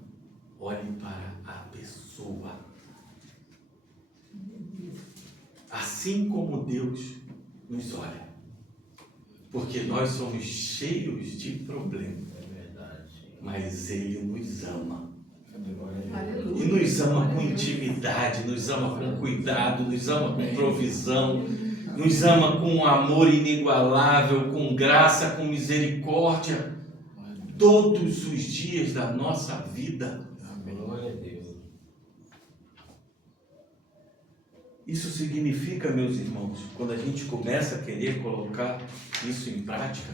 olhe para a pessoa. Assim como Deus nos olha. Porque nós somos cheios de problemas. É verdade. Mas Ele nos ama. Aleluia. E nos ama com intimidade, nos ama com cuidado, nos ama com provisão, nos ama com um amor inigualável, com graça, com misericórdia, todos os dias da nossa vida. Glória a Deus. Isso significa, meus irmãos, quando a gente começa a querer colocar isso em prática,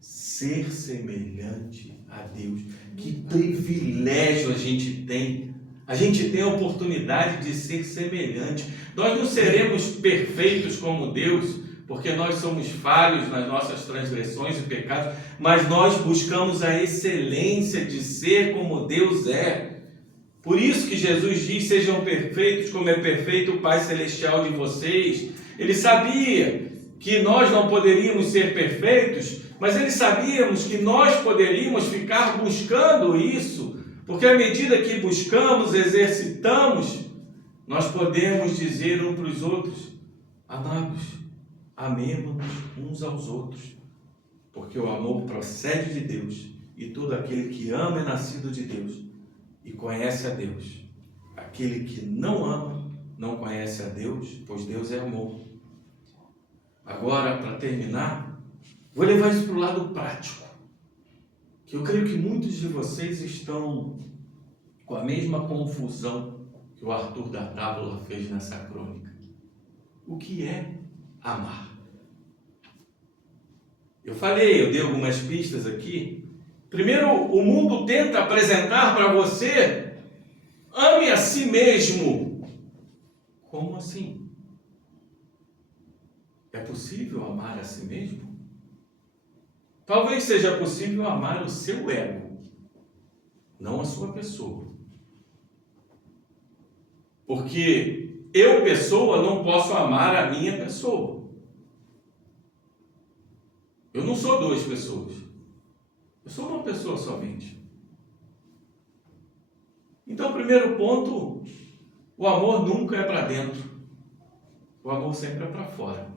ser semelhante a Deus. Que privilégio a gente tem. A gente tem a oportunidade de ser semelhante. Nós não seremos perfeitos como Deus, porque nós somos falhos nas nossas transgressões e pecados, mas nós buscamos a excelência de ser como Deus é. Por isso que Jesus diz: sejam perfeitos como é perfeito o Pai Celestial de vocês. Ele sabia que nós não poderíamos ser perfeitos, mas ele sabíamos que nós poderíamos ficar buscando isso, porque à medida que buscamos, exercitamos, nós podemos dizer uns para os outros: amados, amemos-nos uns aos outros, porque o amor procede de Deus, e todo aquele que ama é nascido de Deus e conhece a Deus. Aquele que não ama não conhece a Deus, pois Deus é amor. Agora, para terminar, vou levar isso para o lado prático, que eu creio que muitos de vocês estão com a mesma confusão que o Arthur da Tábula fez nessa crônica. O que é amar? Eu dei algumas pistas aqui. Primeiro, o mundo tenta apresentar para você: ame a si mesmo. Como assim? É possível amar a si mesmo? Talvez seja possível amar o seu ego, não a sua pessoa. Porque eu, pessoa, não posso amar a minha pessoa. Eu não sou duas pessoas. Eu sou uma pessoa somente. Então, primeiro ponto, o amor nunca é para dentro. O amor sempre é para fora.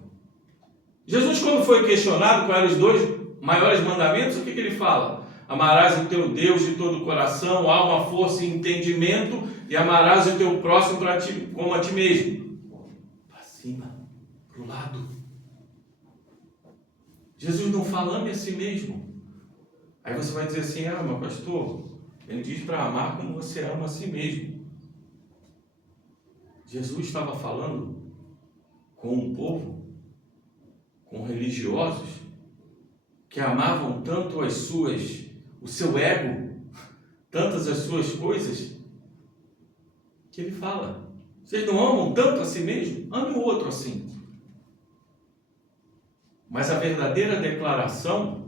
Jesus, quando foi questionado quais eram os 2 maiores mandamentos, o que ele fala? Amarás o teu Deus de todo o coração, alma, força e entendimento, e amarás o teu próximo como a ti mesmo. Para cima, para o lado. Jesus não fala ame a si mesmo. Aí você vai dizer assim: mas pastor, ele diz para amar como você ama a si mesmo. Jesus estava falando com um povo, com religiosos, que amavam tanto o seu ego, tantas as suas coisas, que ele fala: vocês não amam tanto a si mesmo? Ame o outro assim. Mas a verdadeira declaração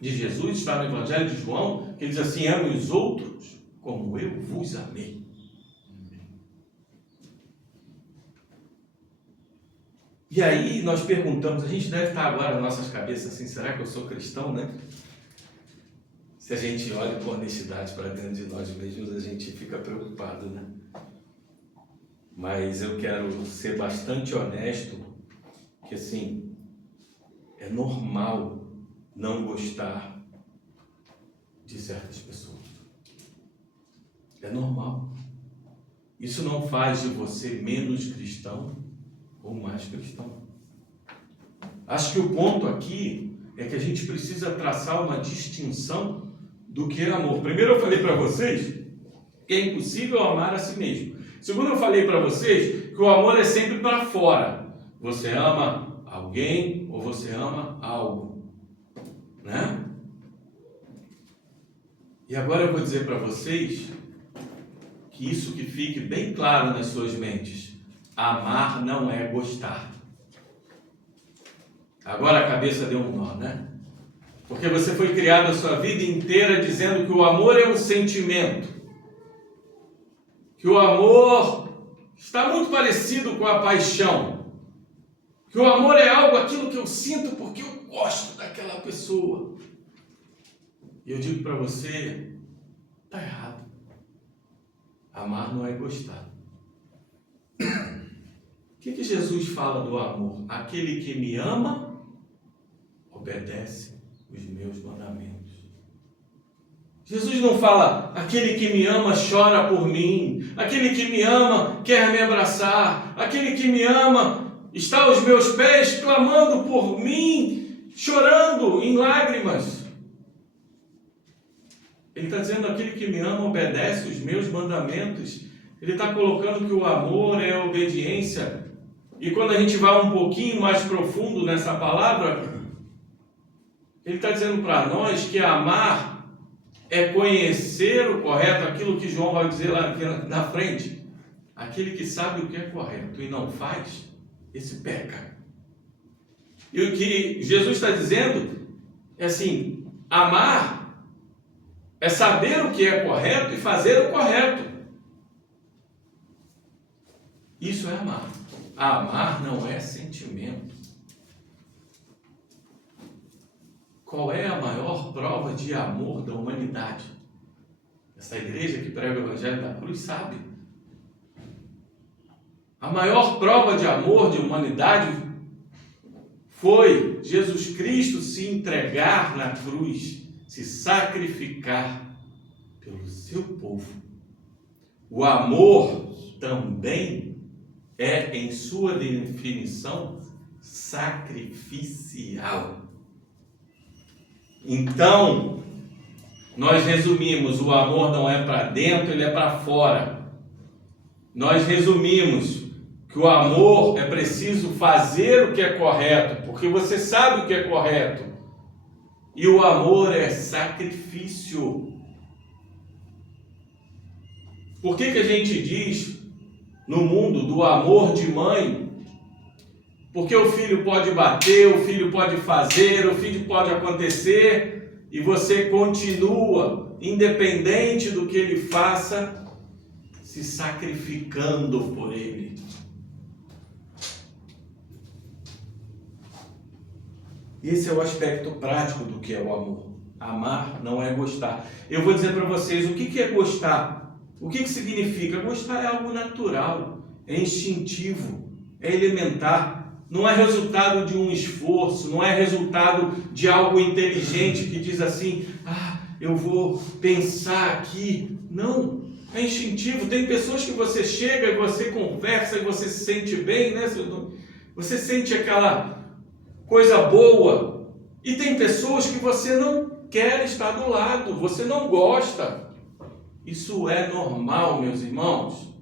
de Jesus está no Evangelho de João, que ele diz assim: ame os outros como eu vos amei. E aí nós perguntamos, a gente deve estar agora nas nossas cabeças assim: será que eu sou cristão, né? Se a gente olha com honestidade para dentro de nós mesmos, a gente fica preocupado, né? Mas eu quero ser bastante honesto, que assim, é normal não gostar de certas pessoas. É normal. Isso não faz de você menos cristão ou mais cristão. Acho que o ponto aqui é que a gente precisa traçar uma distinção do que é amor. Primeiro eu falei para vocês que é impossível amar a si mesmo. Segundo eu falei para vocês que o amor é sempre para fora. Você ama alguém ou você ama algo, né? E agora eu vou dizer para vocês que isso que fique bem claro nas suas mentes: amar não é gostar. Agora a cabeça deu um nó, né? Porque você foi criado a sua vida inteira dizendo que o amor é um sentimento, que o amor está muito parecido com a paixão, que o amor é aquilo que eu sinto porque eu gosto daquela pessoa. E eu digo para você: está errado. Amar não é gostar. O que Jesus fala do amor? Aquele que me ama, obedece os meus mandamentos. Jesus não fala, aquele que me ama chora por mim, aquele que me ama quer me abraçar, aquele que me ama está aos meus pés clamando por mim, chorando em lágrimas. Ele está dizendo, aquele que me ama obedece os meus mandamentos. Ele está colocando que o amor é a obediência. E quando a gente vai um pouquinho mais profundo nessa palavra, ele está dizendo para nós que amar é conhecer o correto, aquilo que João vai dizer lá na frente. Aquele que sabe o que é correto e não faz, esse peca. E o que Jesus está dizendo é assim, amar é saber o que é correto e fazer o correto. Isso é amar. Amar não é sentimento. Qual é a maior prova de amor da humanidade? Essa igreja que prega o Evangelho da Cruz sabe. A maior prova de amor de humanidade foi Jesus Cristo se entregar na cruz, se sacrificar pelo seu povo. O amor também é, em sua definição, sacrificial. Então, nós resumimos, o amor não é para dentro, ele é para fora. Nós resumimos que o amor é preciso fazer o que é correto, porque você sabe o que é correto. E o amor é sacrifício. Por que a gente diz no mundo do amor de mãe? Porque o filho pode bater, o filho pode fazer, o filho pode acontecer e você continua, independente do que ele faça, se sacrificando por ele. Esse é o aspecto prático do que é o amor. Amar não é gostar. Eu vou dizer para vocês o que é gostar. O que significa? Gostar é algo natural, é instintivo, é elementar. Não é resultado de um esforço, não é resultado de algo inteligente que diz assim, eu vou pensar aqui. Não, é instintivo. Tem pessoas que você chega e você conversa e você se sente bem, né? Você sente aquela coisa boa. E tem pessoas que você não quer estar do lado, você não gosta. Isso é normal, meus irmãos.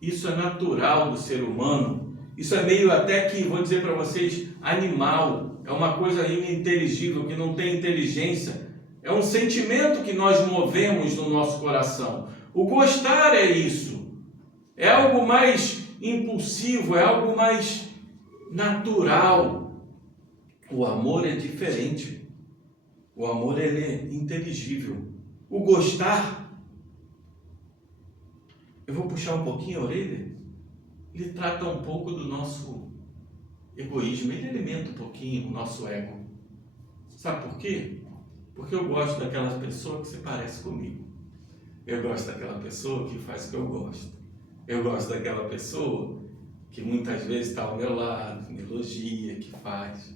Isso é natural do ser humano. Isso é meio até que, vou dizer para vocês, animal. É uma coisa ininteligível, que não tem inteligência. É um sentimento que nós movemos no nosso coração. O gostar é isso. É algo mais impulsivo, é algo mais natural. O amor é diferente. O amor ele é inteligível. O gostar, eu vou puxar um pouquinho a orelha. Ele trata um pouco do nosso egoísmo, ele alimenta um pouquinho o nosso ego. Sabe por quê? Porque eu gosto daquela pessoa que se parece comigo. Eu gosto daquela pessoa que faz o que eu gosto. Eu gosto daquela pessoa que muitas vezes está ao meu lado, me elogia, que faz.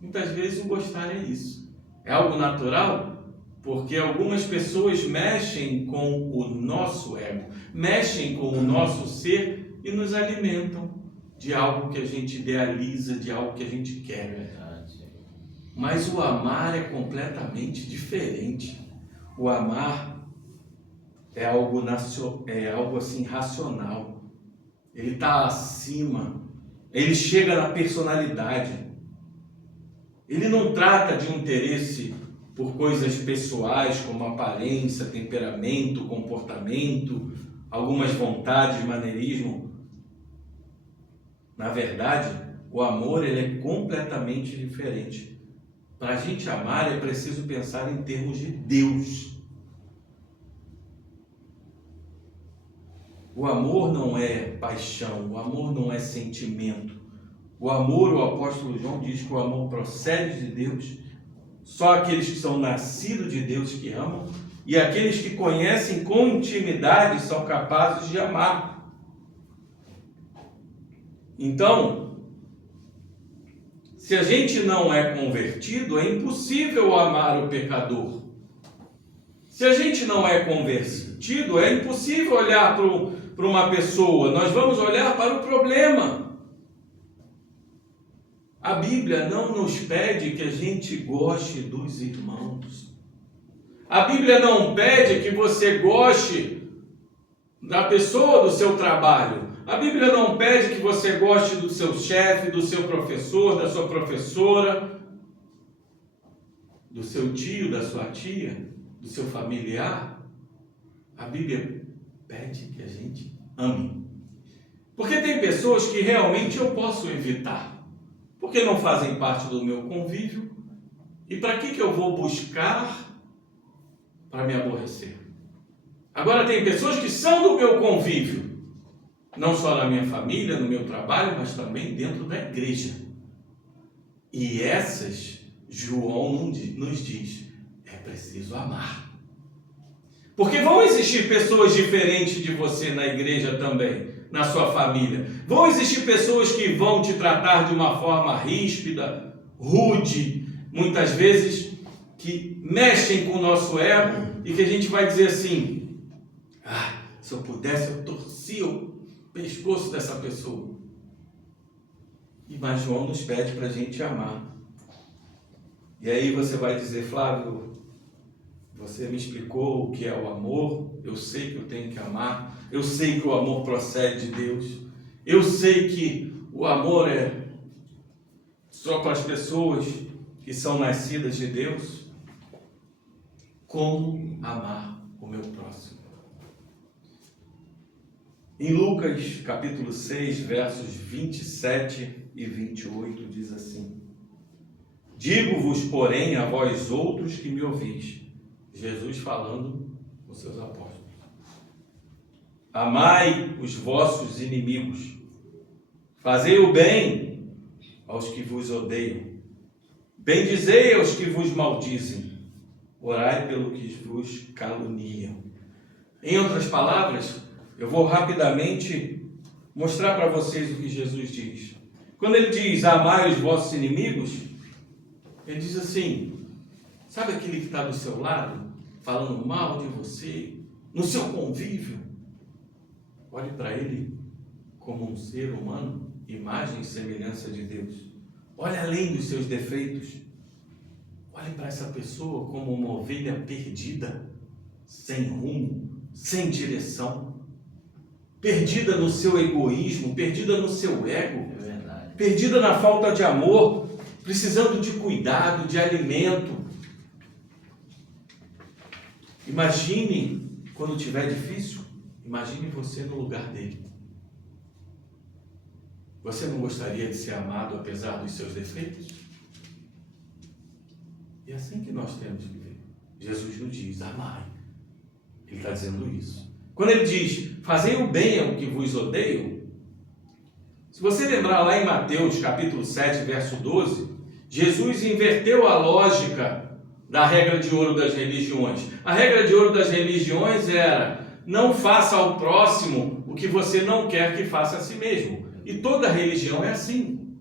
Muitas vezes o gostar é isso. É algo natural, porque algumas pessoas mexem com o nosso ego, mexem com o nosso ser e nos alimentam de algo que a gente idealiza, de algo que a gente quer. Verdade. Mas o amar é completamente diferente. O amar é algo assim racional. Ele está acima. Ele chega na personalidade. Ele não trata de um interesse por coisas pessoais, como aparência, temperamento, comportamento, algumas vontades, maneirismo. Na verdade, o amor ele é completamente diferente. Para a gente amar, é preciso pensar em termos de Deus. O amor não é paixão, o amor não é sentimento. O amor, o apóstolo João diz que o amor procede de Deus. Só aqueles que são nascidos de Deus que amam. e aqueles que conhecem com intimidade são capazes de amar. Então, se a gente não é convertido, é impossível amar o pecador. Se a gente não é convertido, é impossível olhar para uma pessoa. Nós vamos olhar para o problema. A Bíblia não nos pede que a gente goste dos irmãos. A Bíblia não pede que você goste da pessoa do seu trabalho. A Bíblia não pede que você goste do seu chefe, do seu professor, da sua professora, do seu tio, da sua tia, do seu familiar. A Bíblia pede que a gente ame. Porque tem pessoas que realmente eu posso evitar, porque não fazem parte do meu convívio. E para que eu vou buscar para me aborrecer? Agora tem pessoas que são do meu convívio, não só na minha família, no meu trabalho, mas também dentro da igreja. E essas, João nos diz, é preciso amar. Porque vão existir pessoas diferentes de você na igreja também, na sua família. Vão existir pessoas que vão te tratar de uma forma ríspida, rude, muitas vezes que mexem com o nosso ego e que a gente vai dizer assim: se eu pudesse eu torcia o pescoço dessa pessoa. Mas João nos pede para a gente amar. E aí você vai dizer: Flávio, você me explicou o que é o amor, eu sei que eu tenho que amar, eu sei que o amor procede de Deus, eu sei que o amor é só para as pessoas que são nascidas de Deus. Como amar o meu próximo? Em Lucas capítulo 6, versos 27 e 28 diz assim: digo-vos, porém, a vós outros que me ouvis, Jesus falando com seus apóstolos, amai os vossos inimigos, fazei o bem aos que vos odeiam, bendizei aos que vos maldizem, orai pelo que vos caluniam. Em outras palavras, eu vou rapidamente mostrar para vocês o que Jesus diz. Quando ele diz amai os vossos inimigos, ele diz assim: sabe aquele que está do seu lado, falando mal de você, no seu convívio? Olhe para ele como um ser humano, imagem e semelhança de Deus. Olhe além dos seus defeitos. Olhe para essa pessoa como uma ovelha perdida, sem rumo, sem direção, perdida no seu egoísmo, perdida no seu ego, perdida na falta de amor, precisando de cuidado, de alimento. Imagine quando tiver difícil, imagine você no lugar dele. Você não gostaria de ser amado apesar dos seus defeitos? É assim que nós temos que ver. Jesus nos diz: amai. Ele está dizendo isso. Quando ele diz: fazei o bem ao que vos odeiam, se você lembrar lá em Mateus capítulo 7, verso 12, Jesus inverteu a lógica da regra de ouro das religiões. A regra de ouro das religiões era: não faça ao próximo o que você não quer que faça a si mesmo. E toda religião é assim.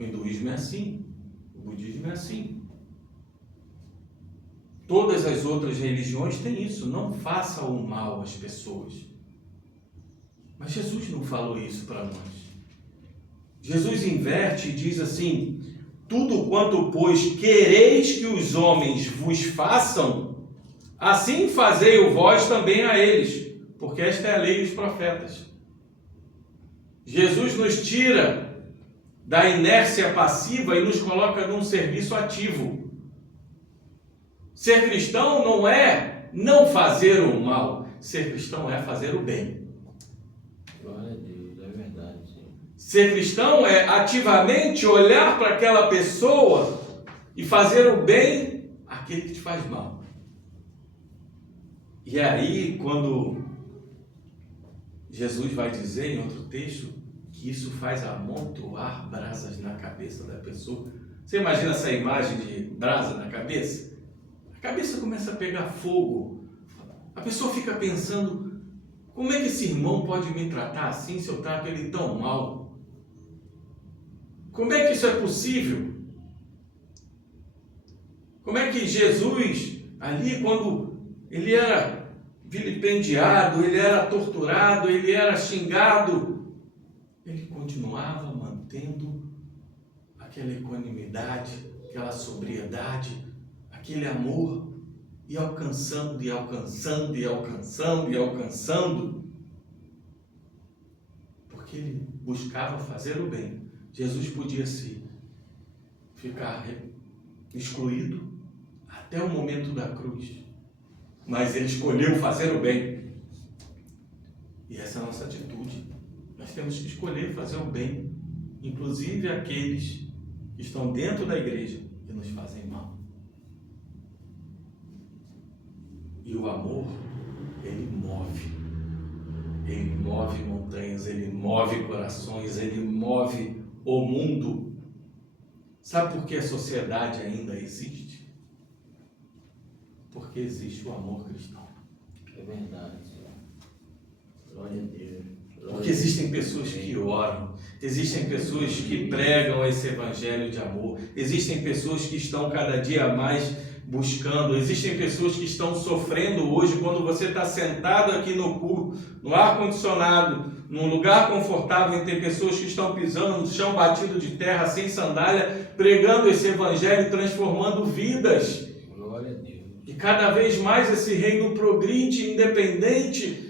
O hinduísmo é assim. O budismo é assim. Todas as outras religiões têm isso. Não faça o mal às pessoas. Mas Jesus não falou isso para nós. Jesus inverte e diz assim: tudo quanto, pois, quereis que os homens vos façam, assim fazei-o vós também a eles, porque esta é a lei e os profetas. Jesus nos tira da inércia passiva e nos coloca num serviço ativo. Ser cristão não é não fazer o mal, ser cristão é fazer o bem. Glória a Deus, é verdade. Sim. Ser cristão é ativamente olhar para aquela pessoa e fazer o bem àquele que te faz mal. E aí, quando Jesus vai dizer em outro texto que isso faz amontoar brasas na cabeça da pessoa. Você imagina essa imagem de brasa na cabeça? a cabeça começa a pegar fogo. A pessoa fica pensando, como é que esse irmão pode me tratar assim se eu trato ele tão mal? Como é que isso é possível? Como é que Jesus, ali quando ele era vilipendiado, ele era torturado, ele era xingado, ele continuava mantendo aquela equanimidade, aquela sobriedade, aquele amor, e alcançando, e alcançando, e alcançando, e alcançando, porque ele buscava fazer o bem. Jesus podia ficar excluído até o momento da cruz, mas ele escolheu fazer o bem. E essa é a nossa atitude. Nós temos que escolher fazer o bem, inclusive aqueles que estão dentro da igreja e nos fazem mal. E o amor, ele move montanhas, ele move corações, ele move o mundo. Sabe por que a sociedade ainda existe? Porque existe o amor cristão. É verdade, Senhor. Glória a Deus. Porque existem pessoas que oram, existem pessoas que pregam esse evangelho de amor, existem pessoas que estão cada dia mais buscando, existem pessoas que estão sofrendo hoje. Quando você está sentado aqui no ar-condicionado, num lugar confortável, tem pessoas que estão pisando no chão batido de terra, sem sandália, pregando esse evangelho e transformando vidas. Glória a Deus. E cada vez mais esse reino progride, independente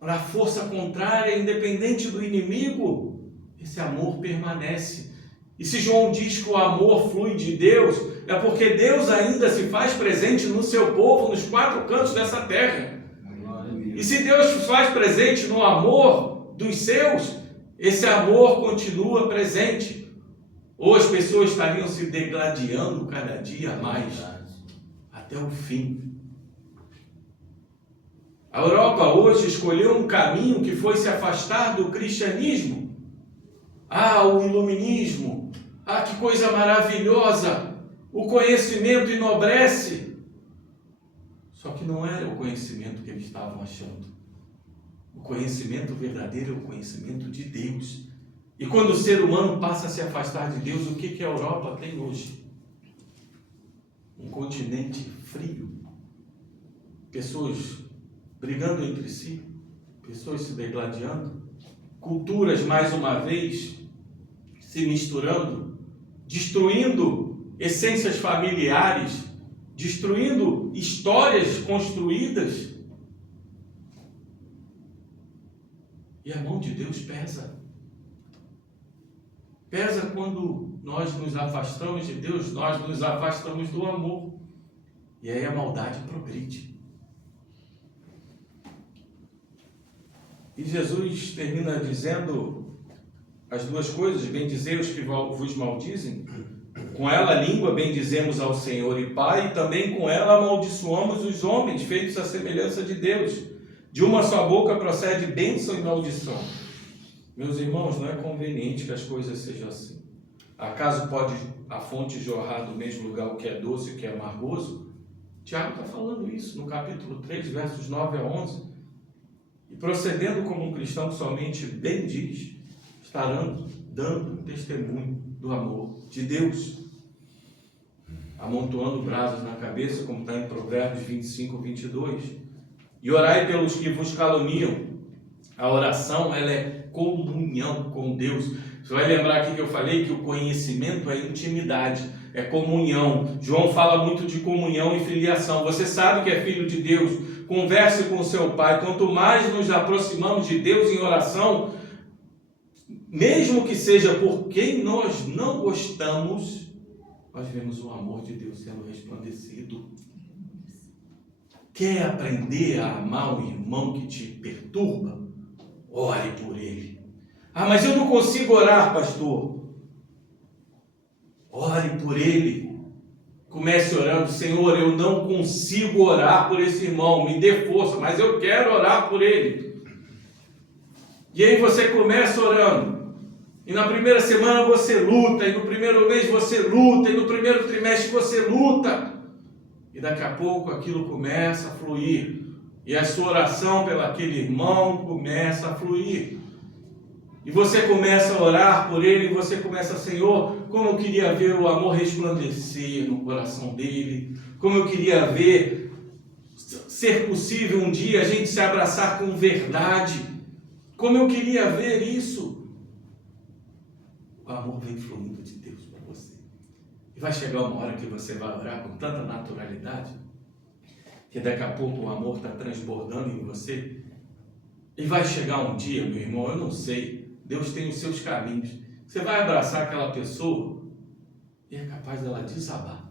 da força contrária, independente do inimigo. Esse amor permanece. E se João diz que o amor flui de Deus, é porque Deus ainda se faz presente no seu povo, nos quatro cantos dessa terra. E se Deus se faz presente no amor dos seus, esse amor continua presente. Ou as pessoas estariam se degladiando cada dia mais, até o fim. A Europa hoje escolheu um caminho que foi se afastar do cristianismo. O iluminismo. Que coisa maravilhosa. O conhecimento enobrece. Só que não era o conhecimento que eles estavam achando. O conhecimento verdadeiro é o conhecimento de Deus. E quando o ser humano passa a se afastar de Deus, o que a Europa tem hoje? Um continente frio. Pessoas brigando entre si, pessoas se degladiando, culturas mais uma vez se misturando, destruindo essências familiares, destruindo histórias construídas. E a mão de Deus pesa. Pesa quando nós nos afastamos de Deus, nós nos afastamos do amor. E aí a maldade progride. E Jesus termina dizendo as duas coisas: bendizei os que vos maldizem, com ela a língua bendizemos ao Senhor e Pai, e também com ela amaldiçoamos os homens, feitos à semelhança de Deus. De uma só boca procede bênção e maldição. Meus irmãos, não é conveniente que as coisas sejam assim. Acaso pode a fonte jorrar do mesmo lugar o que é doce e o que é amargoso? Tiago está falando isso no capítulo 3, versos 9 a 11. E procedendo como um cristão que somente bendiz, estarão dando testemunho do amor de Deus, amontoando brasas na cabeça, como está em Provérbios 25, 22. E orai pelos que vos caluniam. A oração, ela é comunhão com Deus. Você vai lembrar aqui que eu falei que o conhecimento é intimidade, é comunhão. João fala muito de comunhão e filiação. Você sabe que é filho de Deus, converse com o seu pai. Quanto mais nos aproximamos de Deus em oração, mesmo que seja por quem nós não gostamos, nós vemos o amor de Deus sendo resplandecido. Quer aprender a amar o irmão que te perturba? Ore por ele. Mas eu não consigo orar, pastor. Ore por ele. Comece orando: Senhor, eu não consigo orar por esse irmão, me dê força, mas eu quero orar por ele. E aí você começa orando. E na primeira semana você luta, e no primeiro mês você luta, e no primeiro trimestre você luta. E daqui a pouco aquilo começa a fluir. E a sua oração pelaquele irmão começa a fluir. E você começa a orar por ele, e você começa, Senhor, como eu queria ver o amor resplandecer no coração dele, como eu queria ver, ser possível um dia a gente se abraçar com verdade, como eu queria ver isso. O amor vem fluindo de Deus para você. E vai chegar uma hora que você vai orar com tanta naturalidade, que daqui a pouco o amor está transbordando em você. E vai chegar um dia, meu irmão, eu não sei, Deus tem os seus caminhos. Você vai abraçar aquela pessoa e é capaz dela desabar.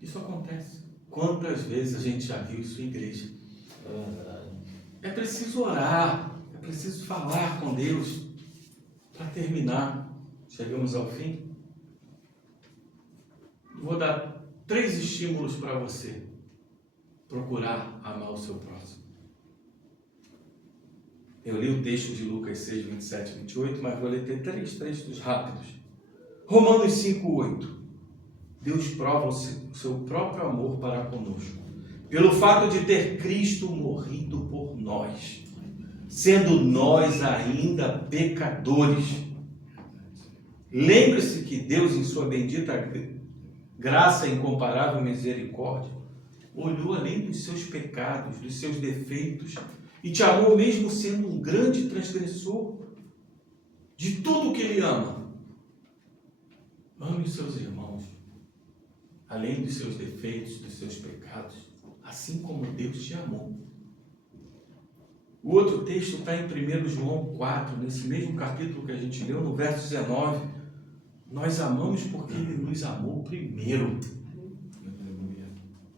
Isso acontece. Quantas vezes a gente já viu isso em igreja? É preciso orar, é preciso falar com Deus. Para terminar, chegamos ao fim. Vou dar 3 estímulos para você procurar amar o seu próximo. Eu li o texto de Lucas 6, 27 e 28, mas vou ler 3 textos rápidos. Romanos 5, 8. Deus prova o seu próprio amor para conosco, pelo fato de ter Cristo morrido por nós, sendo nós ainda pecadores. Lembre-se que Deus, em sua bendita graça e incomparável misericórdia, olhou além dos seus pecados, dos seus defeitos, e te amou mesmo sendo um grande transgressor de tudo que Ele ama. Ame os seus irmãos, além dos seus defeitos, dos seus pecados, assim como Deus te amou. O outro texto está em 1 João 4, nesse mesmo capítulo que a gente leu, no verso 19. Nós amamos porque Ele nos amou primeiro.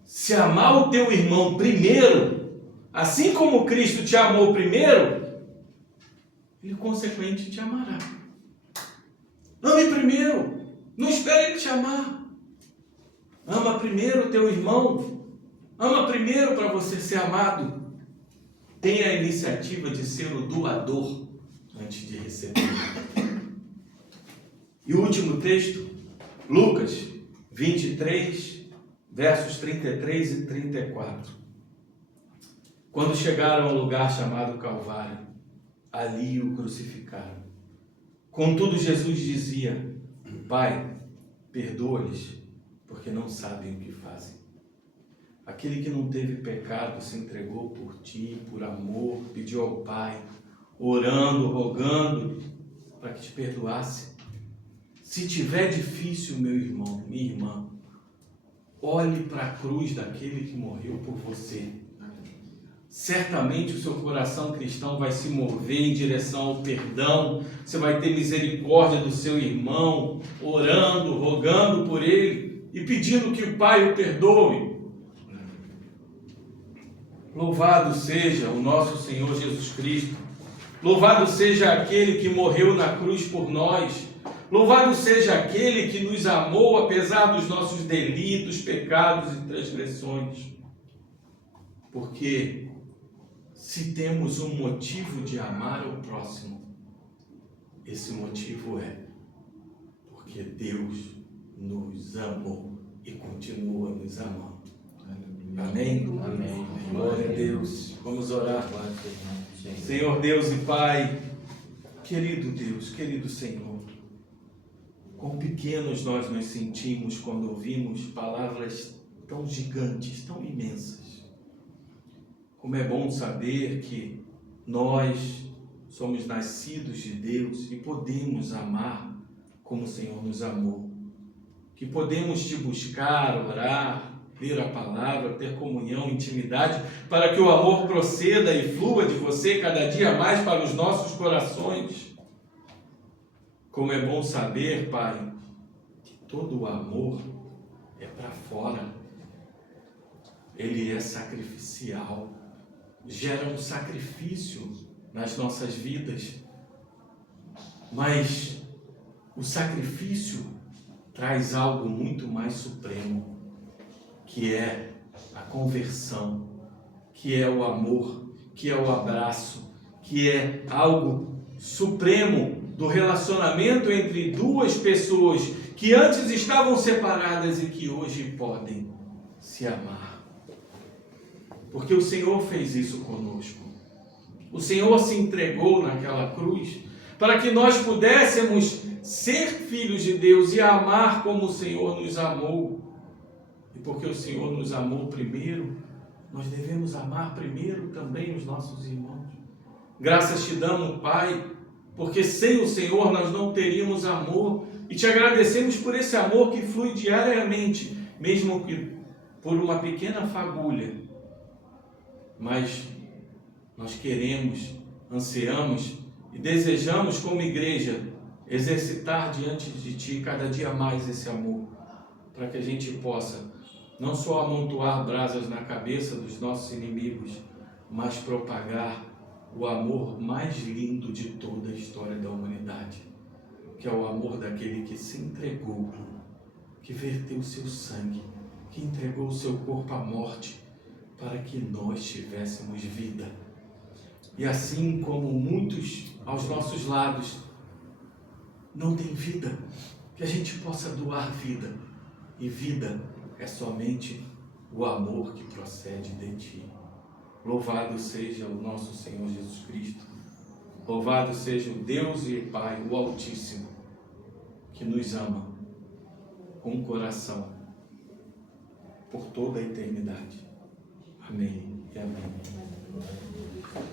Se amar o teu irmão primeiro, assim como Cristo te amou primeiro, Ele consequentemente te amará. Ame primeiro, não espere Ele te amar. Ama primeiro o teu irmão, ama primeiro para você ser amado. Tenha a iniciativa de ser o doador antes de receber. E o último texto, Lucas 23, versos 33 e 34. Quando chegaram ao lugar chamado Calvário, ali o crucificaram. Contudo, Jesus dizia: Pai, perdoa-lhes, porque não sabem o que fazem. Aquele que não teve pecado se entregou por ti, por amor, pediu ao Pai, orando, rogando, para que te perdoasse. Se tiver difícil, meu irmão, minha irmã, olhe para a cruz daquele que morreu por você. Certamente o seu coração cristão vai se mover em direção ao perdão. Você vai ter misericórdia do seu irmão, orando, rogando por ele e pedindo que o Pai o perdoe. Louvado seja o nosso Senhor Jesus Cristo. Louvado seja aquele que morreu na cruz por nós. Louvado seja aquele que nos amou apesar dos nossos delitos, pecados e transgressões. Porque se temos um motivo de amar ao próximo, esse motivo é porque Deus nos amou e continua nos amando. Amém? Amém. Glória a Deus. Vamos orar. Senhor Deus e Pai, querido Deus, querido Senhor, quão pequenos nós nos sentimos quando ouvimos palavras tão gigantes, tão imensas. Como é bom saber que nós somos nascidos de Deus e podemos amar como o Senhor nos amou. Que podemos te buscar, orar, ler a palavra, ter comunhão, intimidade, para que o amor proceda e flua de você cada dia mais para os nossos corações. Como é bom saber, Pai, que todo o amor é para fora. Ele é sacrificial, gera um sacrifício nas nossas vidas, mas o sacrifício traz algo muito mais supremo, que é a conversão, que é o amor, que é o abraço, que é algo supremo do relacionamento entre duas pessoas que que antes estavam separadas e que hoje podem se amar. Porque o Senhor fez isso conosco. O Senhor se entregou naquela cruz para que nós pudéssemos ser filhos de Deus e amar como o Senhor nos amou. E porque o Senhor nos amou primeiro, nós devemos amar primeiro também os nossos irmãos. Graças te damos, Pai, porque sem o Senhor nós não teríamos amor. E te agradecemos por esse amor que flui diariamente, mesmo que por uma pequena fagulha. Mas nós queremos, ansiamos e desejamos como igreja exercitar diante de Ti cada dia mais esse amor, para que a gente possa não só amontoar brasas na cabeça dos nossos inimigos, mas propagar o amor mais lindo de toda a história da humanidade, que é o amor daquele que se entregou, que verteu o seu sangue, que entregou o seu corpo à morte, para que nós tivéssemos vida. E assim como muitos aos nossos lados não têm vida, que a gente possa doar vida. E vida é somente o amor que procede de Ti. Louvado seja o nosso Senhor Jesus Cristo. Louvado seja o Deus e Pai, o Altíssimo, que nos ama com o coração por toda a eternidade. Amém e amém.